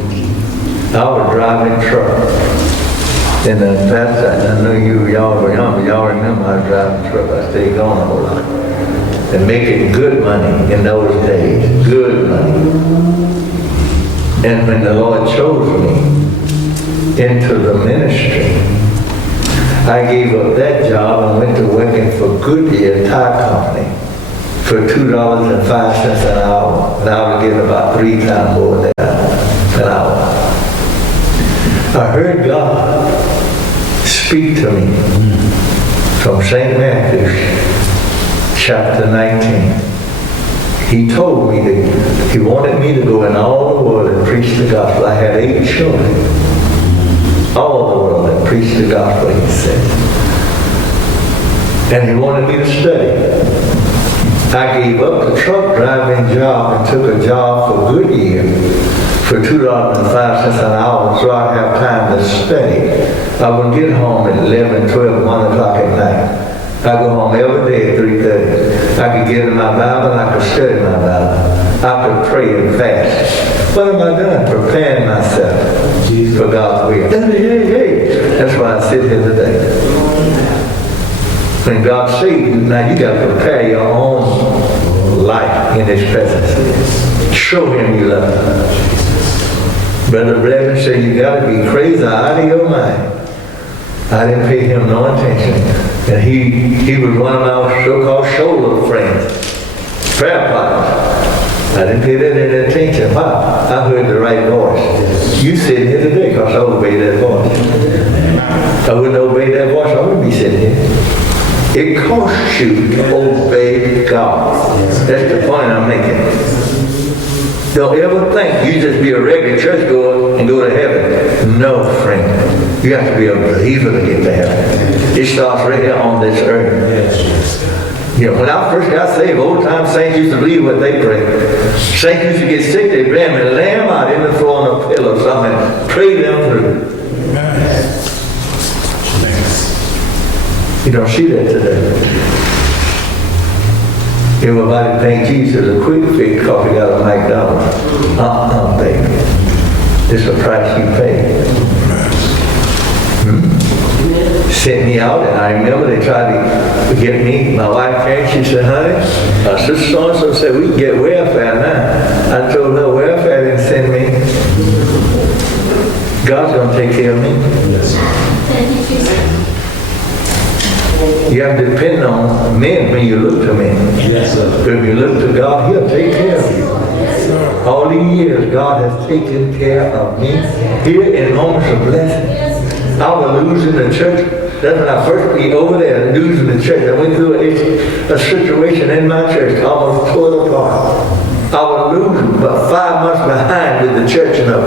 I was driving a truck. And that's, I know y'all were young, but y'all remember I was driving a truck. I stayed going a whole lot. And making good money in those days. Good money. And when the Lord chose me into the ministry, I gave up that job and went to working for Goodyear Tire Company for $2.05 an hour. And I was getting about 3 times more than that an hour. I heard God speak to me from St. Matthew's chapter 19. He told me that He wanted me to go in all the world and preach the gospel. I had 8 children. All the world and preach the gospel, He said. And He wanted me to study. I gave up the truck driving job and took a job for Goodyear for $2.05 an hour so I'd have time to study. I would get home at 11, 12, 1 o'clock at night. I go home every day at 3:30. I could get in my Bible and I could study my Bible. I could pray and fast. What am I doing? Preparing myself for God's will. That's why I sit here today. When God saves you, now you got to prepare your own life in His presence. Show Him you love Him. Brother Blevin said you got to be crazy out of your mind. I didn't pay him no attention. And he was one of my so-called shoulder friends, prayer partners. I didn't pay that any attention. Why? I heard the right voice. You sitting here today because I obeyed that voice. If I wouldn't obey that voice, I wouldn't be sitting here. It costs you to obey God. That's the point I'm making. Don't ever think you just be a regular church goer and go to heaven. No, friend. You have to be a believer to get to heaven. It starts right here on this earth. You know, when I first got saved, old time saints used to believe what they prayed. Saints used to get sick, they'd lay them out in the floor on a pillow or something and pray them through. You don't see that today. Everybody think Jesus is a quick fix because he got a McDonald's. Baby. It's the price you pay. Sent me out, and I remember they tried to get me. My wife came, she said, honey, Sister so-and-so said, we can get welfare now. I told her, welfare didn't send me. God's going to take care of me. Thank you, Jesus. You have to depend on men when you look to men. Yes, sir. But if you look to God, He'll take care of you. All these years, God has taken care of me. Here in moments of blessing, I was losing the church. That's when I first be over there, losing the church. I went through a situation in my church, almost tore it apart. I was losing, about 5 months behind with the church and up.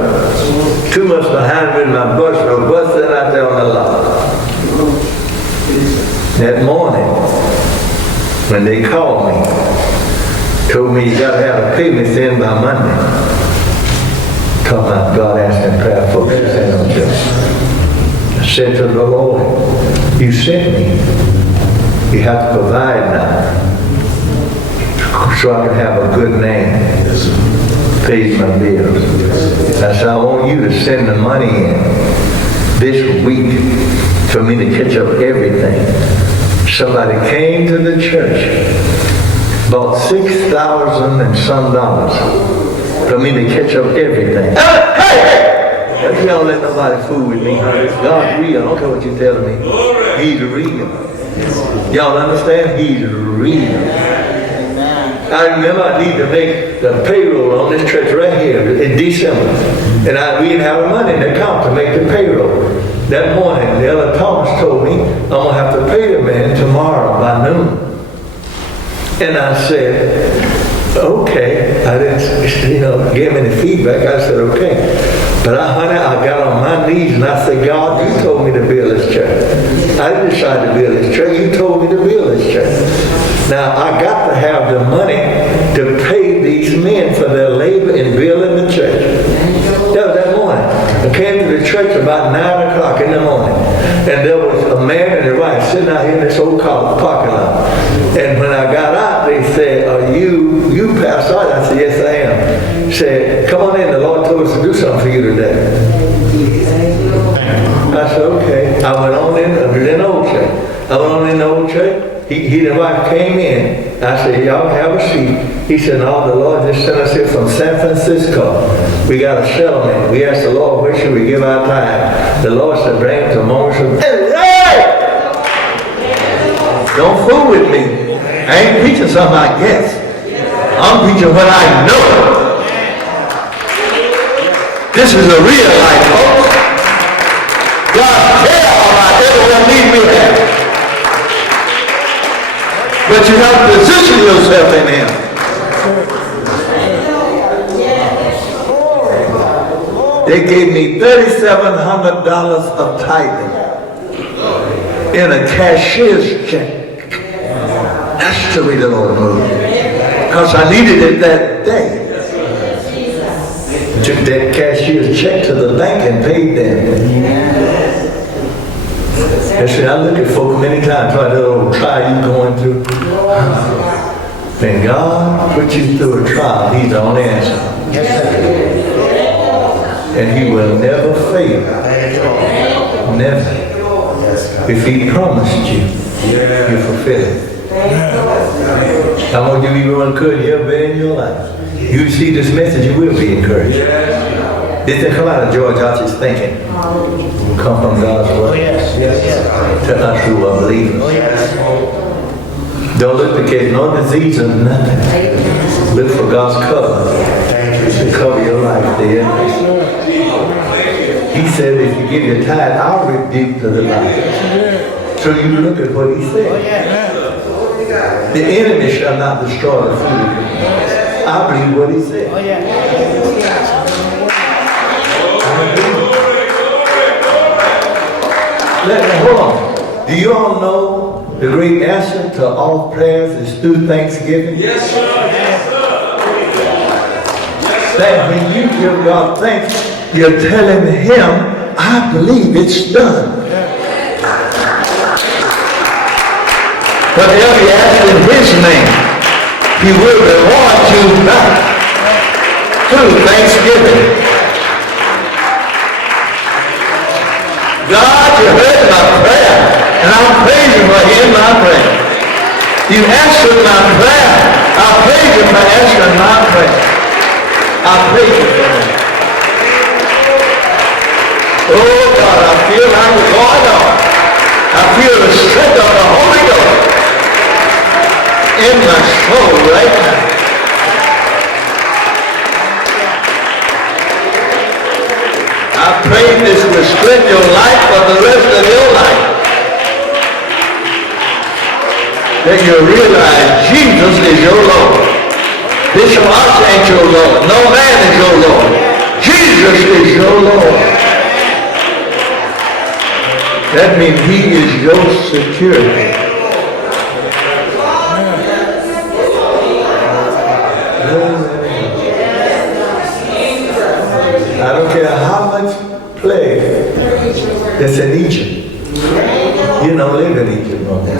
2 months behind with my bus. No bus sitting out there on the lot. That morning, when they called me, told me you got to have a payment in by Monday. Talking about God asking prayer folks to send them to. I said to the Lord, you sent me. You have to provide now. So I can have a good name. Pay my bills. I said, I want you to send the money in this week for me to catch up everything. Somebody came to the church, bought $6,000 and some dollars for me to catch up everything. Hey! You don't let nobody fool with me. God's real. I don't care what you're telling me. He's real. Y'all understand? He's real. I remember I need to make the payroll on this church right here in December. And we didn't have the money in the account to make the payroll. That morning, the other Thomas told me, I'm going to have to pay the man tomorrow by noon. And I said, okay. I didn't, give him any feedback. I said, okay. But honey, I got on my knees and I said, God, you told me to build this church. I didn't decide to build this church. You told me to build this church. Now, I got to have the money to pay these men for their labor in building the church. That was that morning. I came to the church about 9 o'clock in the morning. And there was a man and his wife sitting out here in this old college parking lot. And when I got out, they said, are you Pastor? I said, yes, I am. He said, come on in. The Lord told us to do something for you today. I said, okay. I went on in the old church. I went on in the old church. He and his wife came in. I said, y'all have a seat. He said, no, the Lord just sent us here from San Francisco. We got a settlement. We asked the Lord, where should we give our time? The Lord said, bring it to moments of... Hey! Don't fool with me. I ain't preaching something I guess. I'm preaching what I know. This is a real life, folks. God cares about everyone needs me there. But you have to position yourself in Him. They gave me $3,700 of tithing in a cashier's check. That's the way the Lord moved. Because I needed it that day. Took that cashier's check to the bank and paid them. And see, I look at folk many times, what little trial you going through. When God puts you through a trial, He's the only answer. And He will never fail. Never. If He promised you, He'll fulfill it. How much you even encouraged you ever been in your life? You see this message, you will be encouraged. This didn't come out of George Archie's thinking. It come from God's word. To us who are believers. Don't look for kids, no disease or nothing. Look for God's cover. To cover your life, dear. He said, if you give your tithe, I'll rebuke to the life. So you look at what He said. The enemy shall not destroy the food. I believe what He said. Hold on. Do you all know the great answer to all prayers is through thanksgiving? Yes, sir. Yes, sir. That when you give God thanks, you're telling Him, I believe it's done. Whatever you ask in His name, He will reward you back through thanksgiving. God, you heard my prayer, and I'm praising for Him my prayer. You answered my prayer. I praise You for answering my prayer. I praise You for that. Oh God, I feel like we're going on. I feel the strength of the Holy Ghost in my soul right now. faith is will strengthen your life for the rest of your life. Then you realize Jesus is your Lord. Bishop Ox ain't your Lord. No man is your Lord. Jesus is your Lord. That means he is your security. I don't care how much plague that's in Egypt. You don't live in Egypt no more.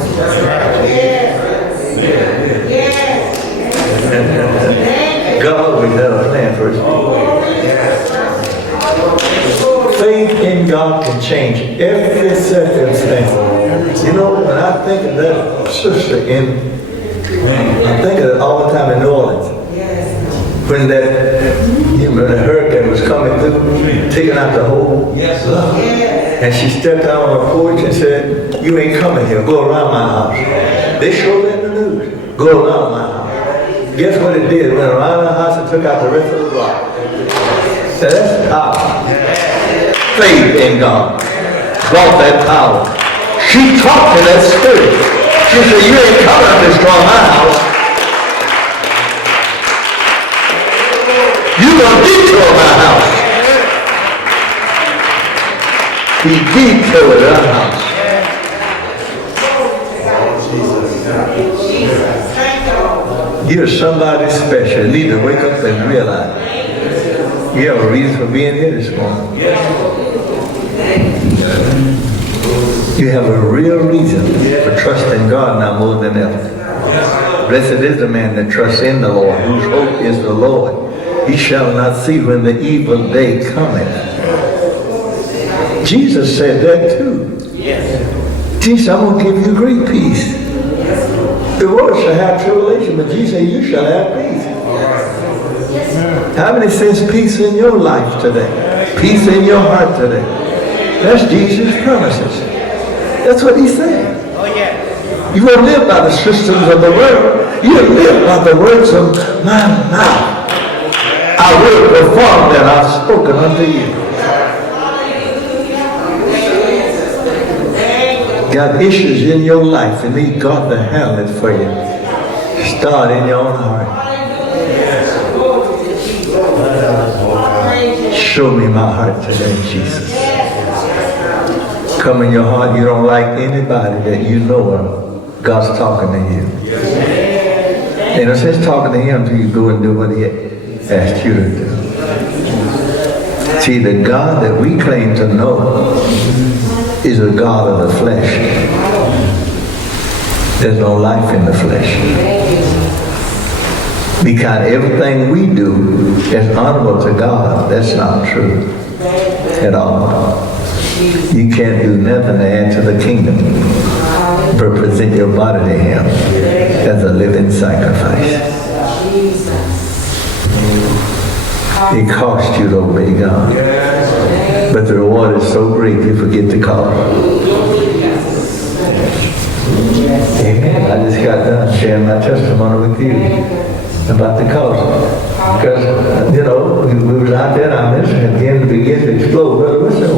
God always had a plan for his people. Faith in God can change every circumstance. You know, when I think of that sister I think of it all the time in New Orleans. When the hurricane was coming through, taking out the whole lot. And she stepped out on the porch and said, you ain't coming here, go around my house. They showed that in the news, go around my house. Guess what it did? It went around the house and took out the rest of the block. So that's power. Faith in God brought that power. She talked to that spirit. She said, you ain't coming to destroy my house. You gonna detour my house. He detoured our house. You're somebody special. You need to wake up and realize you have a reason for being here this morning. You have a real reason for trusting God now more than ever. Blessed is the man that trusts in the Lord, whose hope is the Lord. He shall not see when the evil day cometh. Jesus said that too. Jesus, I'm going to give you great peace. The world shall have tribulation, but Jesus said, you shall have peace. How many says peace in your life today? Peace in your heart today. That's Jesus' promises. That's what he said. You won't live by the systems of the world. You live by the words of my mouth. I will perform that I've spoken unto you. Got issues in your life and need God to handle it for you. Start in your own heart. Show me my heart today, Jesus. Come in your heart. You don't like anybody that you know of. God's talking to you. And it says talking to him until you go and do what he asked you to do. See, the God that we claim to know is a God of the flesh. There's no life in the flesh. Because everything we do is honorable to God. That's not true at all. You can't do nothing to add to the kingdom but present your body to him as a living sacrifice. It costs you to obey God. But the reward is so great you forget to call. Amen. I just got done sharing my testimony with you about the cause. Because, you know, we were out there and our ministry again to begin to explode. Brother Wilson,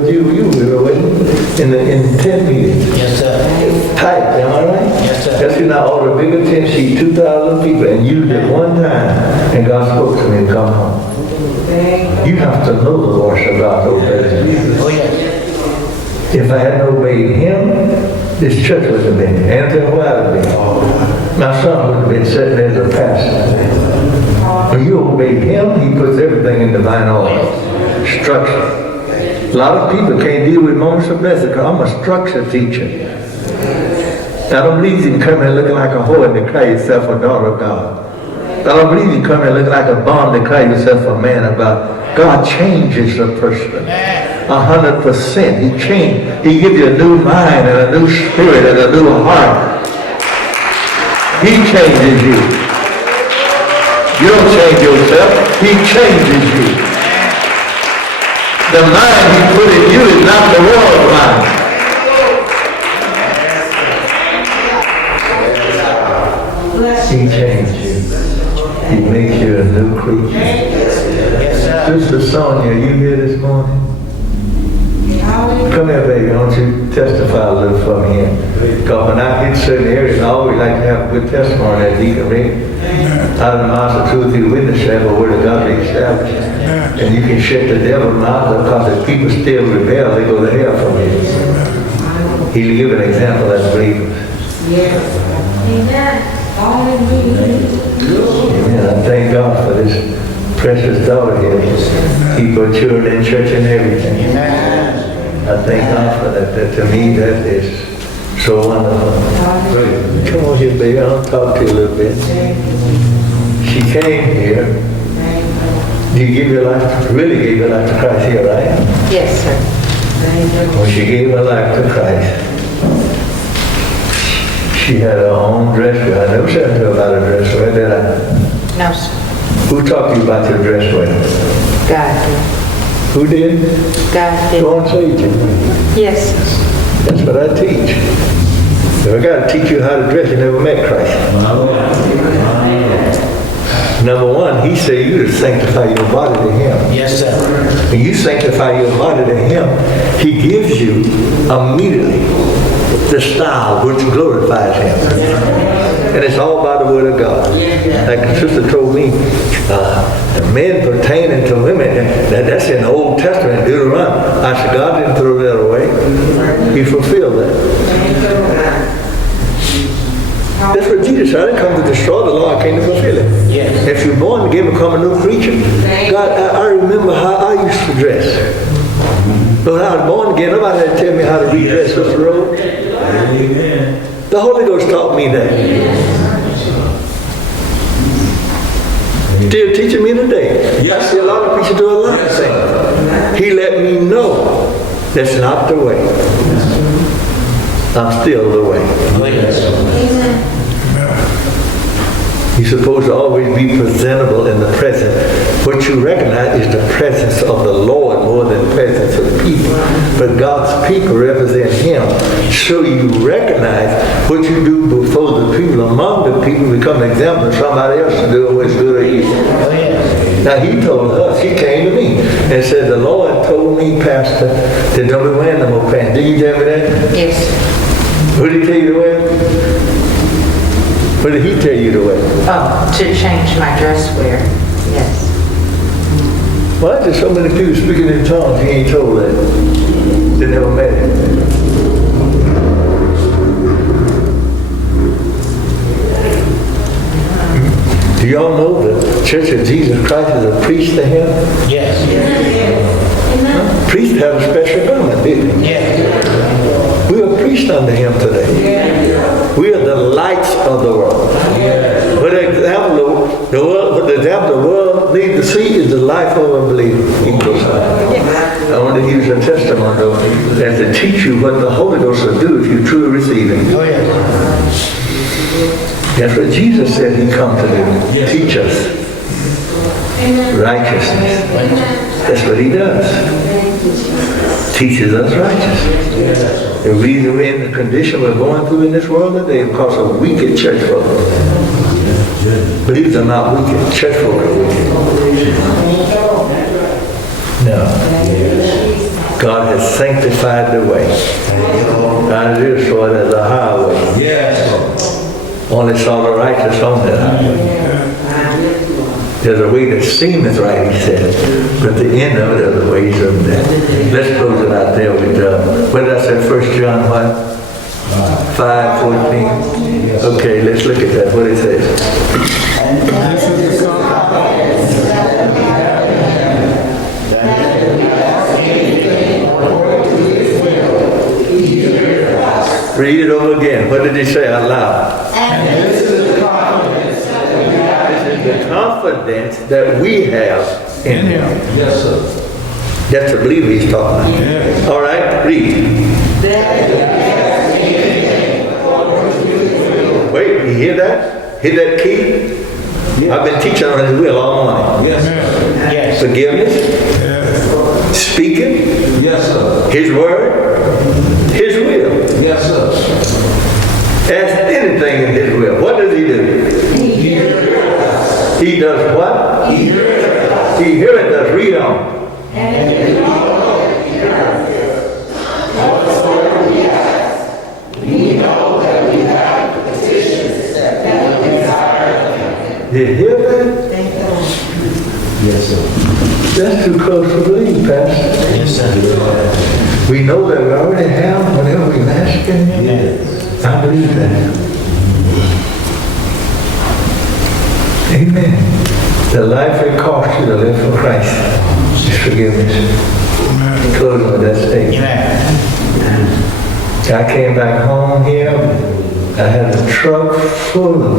but you were waiting in 10 meetings. Yes, sir. Tight, am I right? Yes, sir. That's when I ordered a bigger tent sheet, 2,000 people, and used it one time, and God spoke to me and come home. You have to know the voice of God to obey Jesus. Oh, yes. If I hadn't obeyed him, this church would have been. Anthony White would be. My son would have been sitting as a pastor. When you obey him, he puts everything in divine order. Structure. A lot of people can't deal with moments of blessing because I'm a structure teacher. I don't believe you can come here looking like a whore and declare yourself a daughter of God. I don't believe you come here looking like a bum and declare yourself a man of God. God changes a person. 100%. He changed. He gives you a new mind and a new spirit and a new heart. He changes you. You don't change yourself. He changes you. The mind he put in you is not the world's mind. He changed you. He makes you a new creature. Sister Sonia, you here this morning? Come here, baby. Why don't you testify a little for me here? Because when I hit certain areas, I always like to have a good testimony as Deacon Ray. Out of the mouths of two or three witnesses, have a word of God be established. And you can shut the devil's mouth up because if people still rebel, they go to hell from you. He'll give an example as believers. Amen. Amen. I thank God for this precious daughter here. Keep her children in church and everything. I thank God for that. That to me, that is so wonderful. Come on here, baby. I'll talk to you a little bit. She came here. You give your life, really gave your life to Christ here, right? Yes, sir. When she gave her life to Christ, she had her own dress wear. I never said to her about a dress wear, did I? No, sir. Who talked to you about your dress wear? God did. Who did? God did. Go on, say it to me. Yes, sir. That's what I teach. If I got to teach you how to dress, you never met Christ. Number one, he said you to sanctify your body to him. Yes, sir. When you sanctify your body to him, he gives you immediately the style which glorifies him. And it's all by the word of God. Like the sister told me, the men pertaining to women, that's in the Old Testament, Deuteronomy. I said, God didn't throw that away. He fulfilled that. That's what Jesus said. I didn't come to destroy the law, I came to fulfill it. Yes. If you're born again, become a new creature. God, I remember how I used to dress. But when I was born again, nobody had to tell me how to redress Sister Rose. The Holy Ghost taught me that. Still teaching me today. Yes, I see a lot of preachers do a lot of Yes, things. He let me know that's not the way. I'm still the way. You're supposed to always be presentable in the present. What you recognize is the presence of the Lord more than the presence of people. But God's people represent him. So you recognize what you do before the people, among the people, become an example of somebody else to do what's good or evil. Now he told us, he came to me and said, the Lord told me, Pastor, that don't be wearing no more pants. Did you tell me that? Yes, sir. What did he tell you to wear? What did he tell you to wear? Oh, to change my dress wear. Yes. Why there's so many people speaking in tongues? He ain't told that. They never met him. Do y'all know the Church of Jesus Christ is a priest to him? Yes. Priests have a special garment, didn't they? Yes. We are priests unto him today. We are the lights of the world. What the example the world needs to see is the life of a believer. I want to use a testimony though, and to teach you what the Holy Ghost will do if you truly receive him. Oh, yes. That's what Jesus said he come to do. Teach us righteousness. That's what he does. Teaches us righteousness. The reason we're in the condition we're going through in this world today is because of wicked church folk. Believers are not wicked. Church folk are wicked. No. God has sanctified the way. And it is for it as a highway. Yes. Only saw the righteous on that highway. There's a way that seemeth right, he said, but the end of it are the ways of death. Let's close it out there with, what did I say, 1 John 5:14? Okay, let's look at that, what it says. Read it over again. What did he say out loud? The confidence that we have in him. Yes, sir. That's the believer he's talking about. Yeah. All right, read. Wait, you hear that? Hear that key? I've been teaching on his will all morning. Yes, sir. Yes. Forgiveness, Yeah. speaking, Yes, sir. his word, his will. Yes, sir. Ask anything in his will. What does he do? He does what? He heareth us. Read on. Yes, sir. That's too close to believe, Pastor. Yes, sir. We know that we already have whatever we ask in Him. Yes. I believe that. Amen. The life it costs you to live for Christ is forgiveness. Closing with that statement. I came back home here. I had a truck full of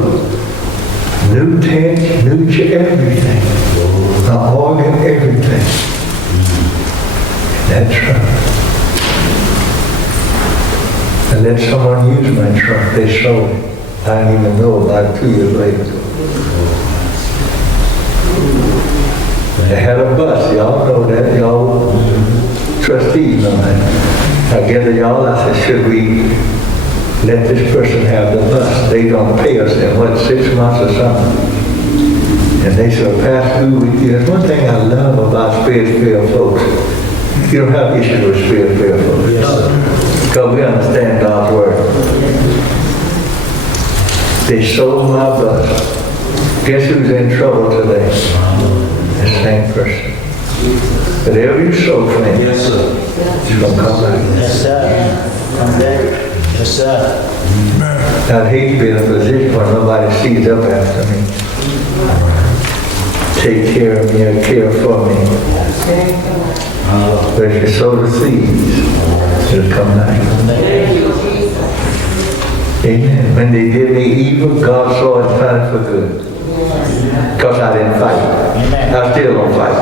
new tent, new everything. An organ, everything. In that truck. I let someone use my truck. They sold it. I didn't even know about it 2 years later. They had a bus. Y'all know that. Y'all trustees know that. I gathered y'all. I said, should we let this person have the bus? They don't pay us in, 6 months or something. And they said, Pastor, there's one thing I love about Spirit-filled folks. You don't have issues with Spirit-filled folks. Yes, Because we understand God's word. They sold my bus. Guess who's in trouble today? The same person. Whatever you sold for him, Yes, sir. it's going to come back. Yes, sir. Come back. Yes, sir. I'd hate to be in a position where nobody sees up after me. Take care of me or care for me. But if you sow the seeds, it'll come back. Amen. When they did me evil, God saw it turn for good. Because I didn't fight. I still don't fight.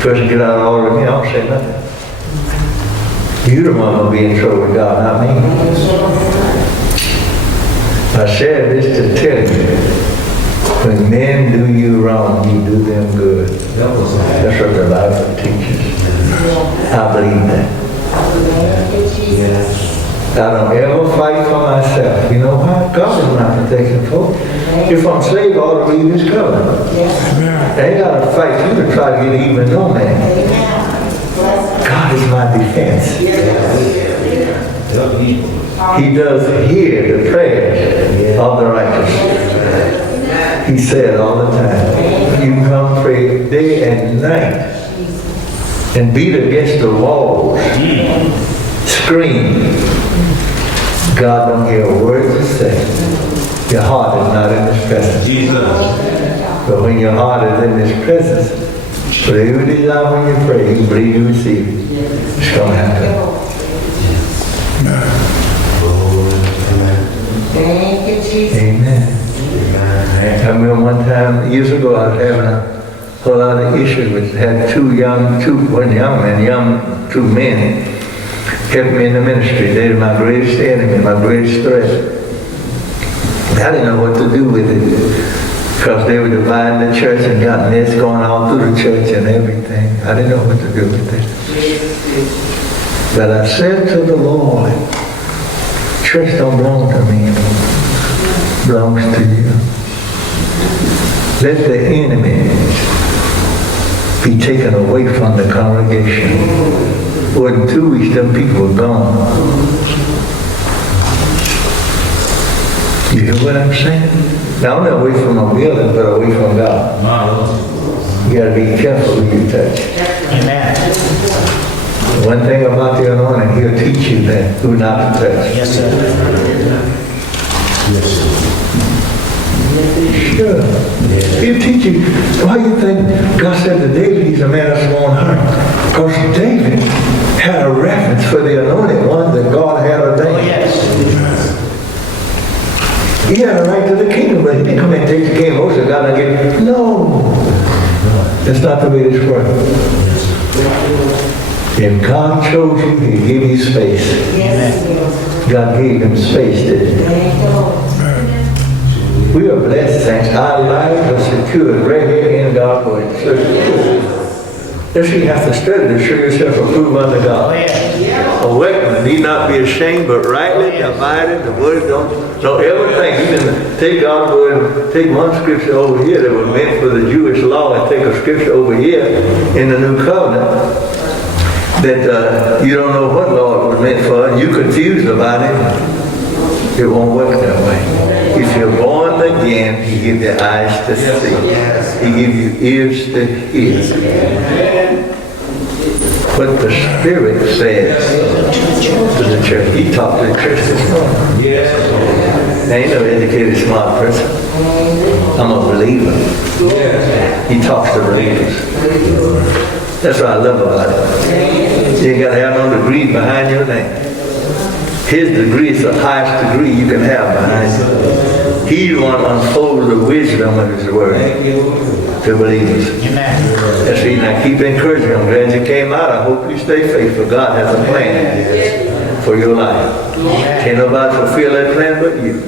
Person get out of order with me, I don't say nothing. You the one will be in trouble with God, not me. I said this to tell you, when men do you wrong, you do them good. That's what the Bible teaches. I believe that. I don't ever fight for myself. You know why? God is not protecting folks. If I'm saved, I ought to read His covenant. They ain't got to fight you to try to get even, no man. God is my defense. He does hear the prayers of the righteous. He said all the time, you can come pray day and night and beat against the walls, scream. God don't hear a word to say. Your heart is not in His presence. Jesus. But when your heart is in His presence, whatever you desire when you pray, you believe you receive it. It's going to happen. Thank you, Jesus. Amen. I remember one time, years ago, I was having a whole lot of issues with, had two men helped me in the ministry. They were my greatest enemy, my greatest threat. I didn't know what to do with it because they were dividing the church and got mess going all through the church and everything. I didn't know what to do with it. But I said to the Lord, church don't belong to me, it belongs to you. Let the enemy be taken away from the congregation. Within 2 weeks, them people were gone. You hear what I'm saying? Now, I'm not away from a building, but away from God. You gotta be careful who you touch. Amen. One thing about the anointing, He'll teach you that who not to touch. Yes, sir. Sure. He'll teach you. Why do you think God said to David, he's a man of his own heart? Because David had a reference for the anointed one that God had ordained. Yes. He had a right to the kingdom, but he didn't come and take the kingdom. Moses got to get. No. That's not the way this works. If God chose you, He gave you space. God gave him space, didn't He? We are blessed, saints. Our lives are secured right here in God's word. So that's why you have to study to show yourself approved unto God. A workman need not be ashamed, but rightly dividing the word. Don't ever think you can take God's word and take one scripture over here that was meant for the Jewish law and take a scripture over here in the new covenant that you don't know what law it was meant for, and you're confused about it. It won't work that way. If you're born again, He gives you eyes to see. He gives you ears to hear what the Spirit says to the church. He talked to the church this morning. I ain't no educated, smart person. I'm a believer. He talks to believers. That's what I love about it. You ain't got to have no degree behind your name. His degree is the highest degree you can have behind you. He's the one who unfolds the wisdom of His Word to believers. That's reason I keep encouraging you. I'm glad you came out. I hope you stay faithful. God has a plan for your life. Can't nobody fulfill that plan but you.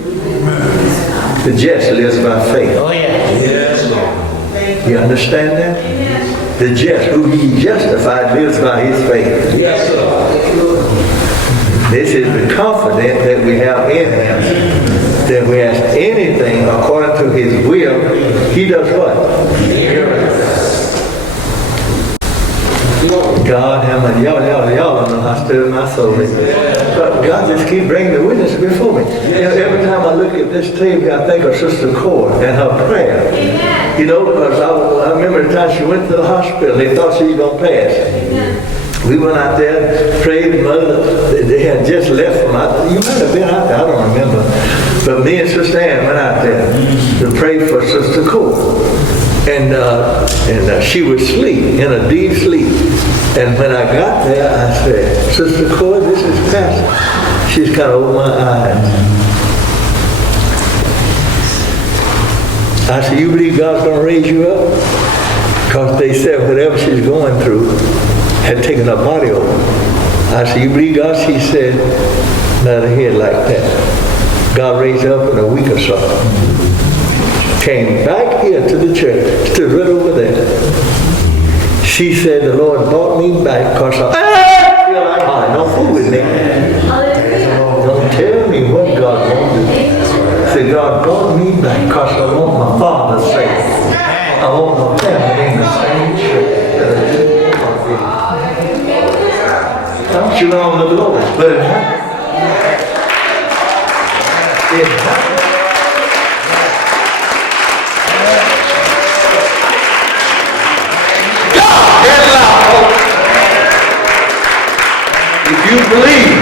The just lives by faith. Oh, yeah. You understand that? The just, who He justified, lives by His faith. Yes, sir. This is the confidence that we have in Him. That we ask anything according to His will, He does what? God, how many y'all don't know how stirred my soul. But God just keep bringing the witness before me. You know, every time I look at this table, I think of Sister Cord and her prayer. You know, because I remember the time she went to the hospital. They thought she was going to pass. We went out there, prayed, mother, they had just left from out there. You might have been out there, I don't remember. But me and Sister Ann went out there to pray for Sister Cord. And she was asleep, in a deep sleep. And when I got there, I said, Sister Cord, this is Pastor. She's kind of opened my eyes. I said, you believe God's going to raise you up? Because they said whatever she's going through had taken her body over. I said, you believe God? She said, not a head like that. God raised her up in a week or so. Came back here to the church, stood right over there. She said, the Lord brought me back because I feel like mine. Don't fool with me. Don't tell me what God wants to do. Say, God brought me back because I want my Father's sake. I want my family in the same church that I did before. Don't you know the Lord? But it happened. It happened. If you believe,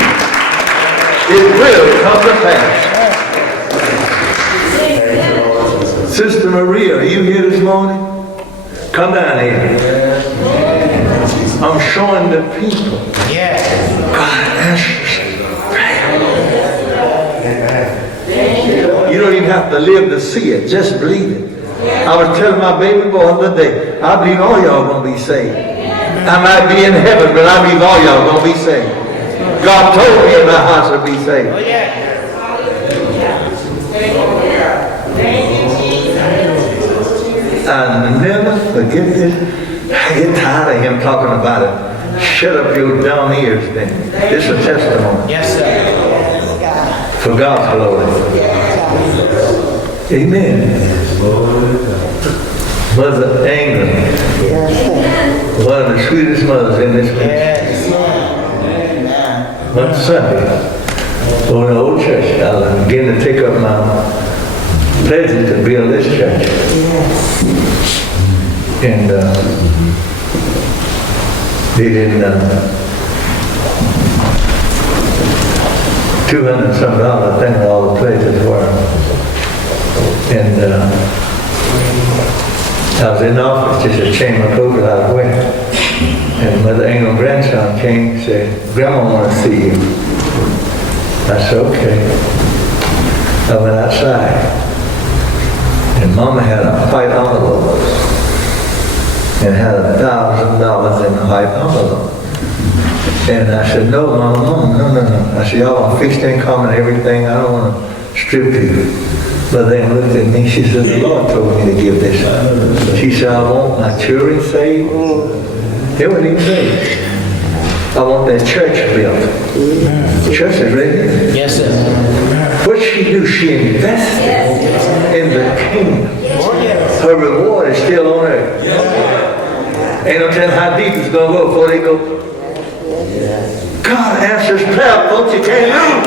it will come to pass. Sister Maria, are you here this morning? Come down here. I'm showing the people. God answers prayer. You don't even have to live to see it. Just believe it. I was telling my baby boy the other day, I believe all y'all going to be saved. I might be in heaven, but I believe all y'all going to be saved. God told me in my house to be saved. I'll never forget this. I get tired of him talking about it. Shut up your dumb ears then. This is a testimony. Yes, sir. For God's glory. Amen. Mother England. One of the sweetest mothers in this place. One Sunday, over in the old church, I began to take up my pledges to build this church. And they didn't, $200 and some, I think all the pledges were. And I was in the office, just a chamber closed out of the way. And Mother England's grandson came and said, Grandma wants to see you. I said, okay. I went outside. And Mama had a white envelope. And had $1,000 in the white envelope. And I said, no, Mama, no. I said, y'all want fixed income and everything. I don't want to strip you. But then looked at me, she said, the Lord told me to give this. She said, I want my children saved. They weren't even saved. I want that church built. The church is ready. Yes, sir. What she do, she invested in the kingdom. Her reward is still on earth. Ain't no telling how deep it's going to go before they go. God answers prayer, folks, you can't lose.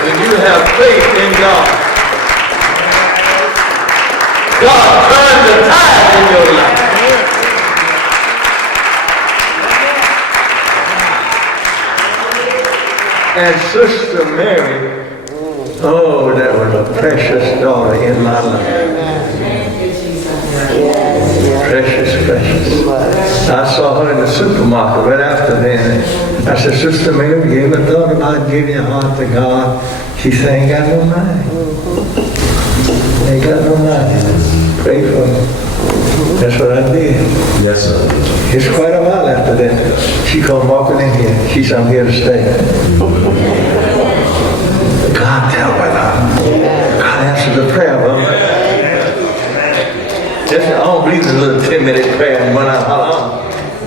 When you have faith in God, God turned the tide in your life. And Sister Mary, oh, that was a precious daughter in my life. Precious, precious. I saw her in the supermarket right after then. I said, Sister Mary, you ever thought about giving your heart to God? She said, ain't got no mind. Ain't got no mind. Pray for me. That's what I did. Yes, sir. It's quite a while after that. She come walking in here. She said, I'm here to stay. God tell her now. God answered the prayer, brother. I don't believe in a little 10-minute prayer and run out. How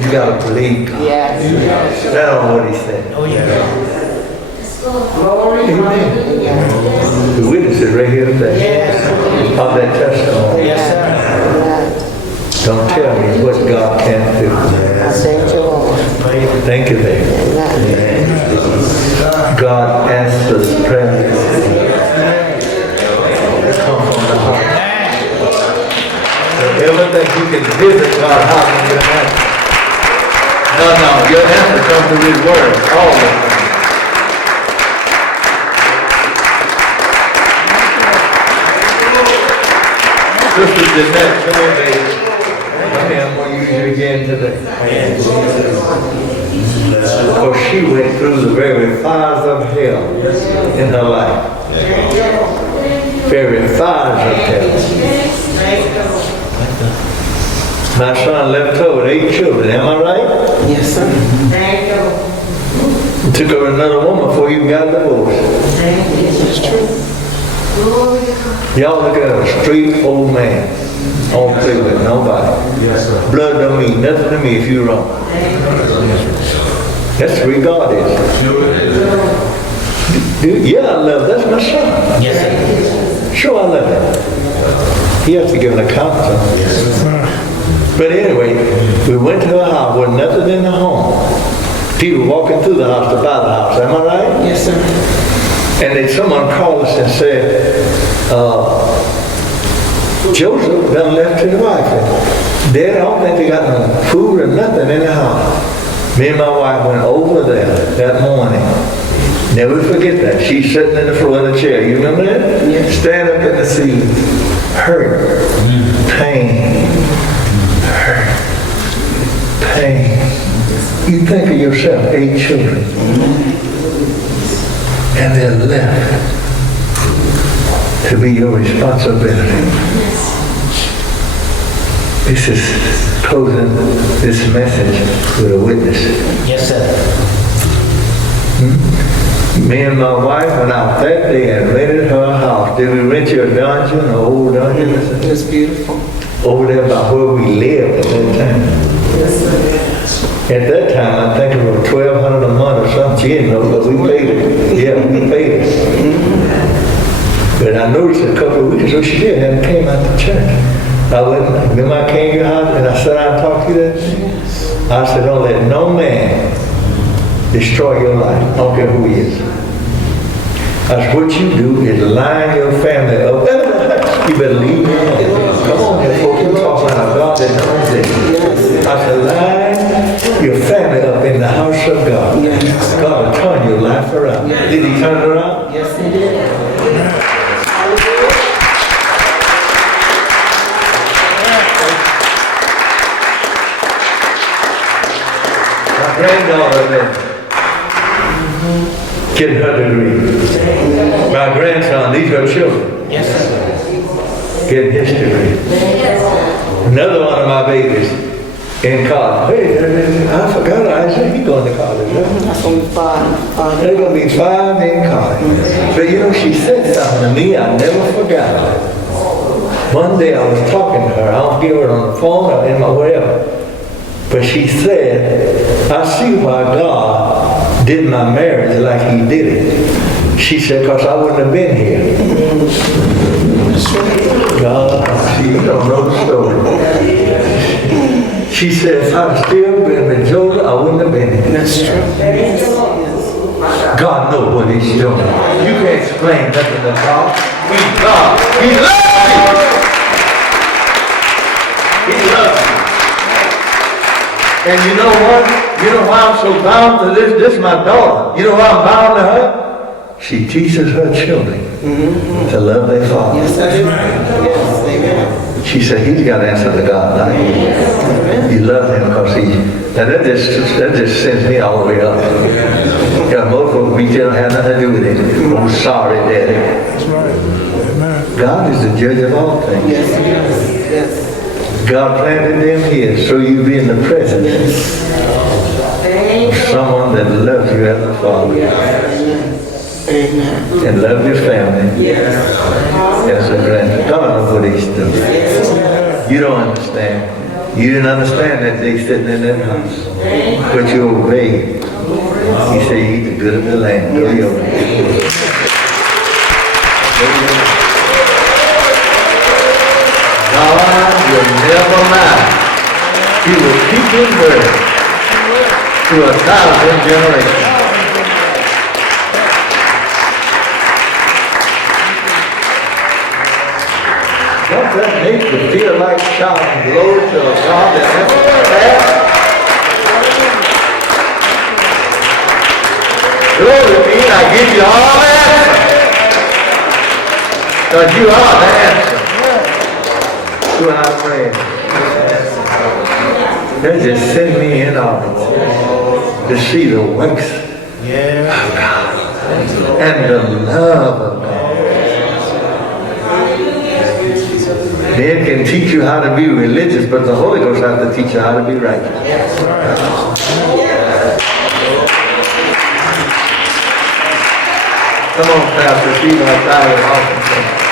you gotta believe God. Yes. That's what he said. Oh, yeah. Amen. The witness is right here today. Of that testimony. Yes, sir. Don't tell me what God can't do. Thank you, Lord. Thank you, baby. God answers prayer. Come from the heart. Don't ever think you can visit God how can you answer? No, your answer comes through His Word all the time. Sister Jeanette, come on, baby. I'm going to use you again today. Because she went through the very fires of hell in her life. Very fires of hell. My son left her with 8 children, am I right? Yes, sir. He took her another woman before he got divorced. It's true. Y'all look at a straight old man. I don't play with nobody. Yes, sir. Blood don't mean nothing to me if you're wrong. That's the way God is. Sure it is. Yeah, I love that's my son. Yes, sir. Sure, I love him. He has to give an account to him. But anyway, we went to her house with nothing in the home. People walking through the house to buy the house. Am I right? Yes, sir. And then someone called us and said, Joseph done left his wife. Dad, I don't think they got no food or nothing in the house. Me and my wife went over there that morning. Never forget that. She's sitting in the floor in the chair. You remember that? Yes. Stand up in the seat. Hurt. Pain. Hurt. Pain. You think of yourself, 8 children. And they're left to be your responsibility. This is closing this message with a witness. Yes, sir. Me and my wife went out that day and rented her house. Did we rent you a dungeon, an old dungeon? It was beautiful. Over there by where we lived at that time. At that time, I think it was $1,200 a month or something. She didn't know, but we paid it. Yeah, we paid it. But I noticed a couple of weeks ago, she did, and came out to church. Remember I came to your house and I sat down and talked to you that day? I said, don't let no man destroy your life. I don't care who he is. That's what you do is line your family up. You better leave me alone. Come on here, folks. You're talking about God that knows it. I said, line your family up in the house of God. God will turn your life around. Did he turn it around? Yes, he did. My granddaughter then getting her degree. My grandson, these are children, Yes, sir. getting his degree. Another one of my babies in college. Hey, I forgot Isaac, he's going to college. Right? That's only 5. They're going to be 5 in college. But you know, she said something to me I never forgot. One day I was talking to her. I don't give her on the phone or in my whatever. But she said, I see why God did my marriage like he did it. She said, because I wouldn't have been here. God, see, you don't know the story. She said, if I'd still been with Joseph, I wouldn't have been here. That's true. God knows what he's doing. You can't explain nothing to God. We God. He loves you. And you know what? You know why I'm so bound to this? This is my daughter. You know why I'm bound to her? She teaches her children to love their father. Yes, I do. Yes, amen. She said, he's got to answer to God, not you. You love him because that just sends me all the way up. Yeah, most of me don't have nothing to do with it. Oh, sorry, Daddy. That's right. Amen. God is the judge of all things. Yes, yes. God planted them here so you be in the presence of someone that loves you as a father Amen. and love your family as a grandson. God knows what he's doing. You don't understand. You didn't understand that day sitting in that house. But you obeyed. He said, eat the good of the land. Go your way. God will never lie. He will keep his word to 1,000 generations. Don't that make you feel like shouting glory to a God that never fails? Glory means I give you all the answer. Because you are the answer to our prayers. They just send me in office to see the works of God and the love of God. Men can teach you how to be religious, but the Holy Ghost has to teach you how to be righteous. Come on, Pastor, see my time.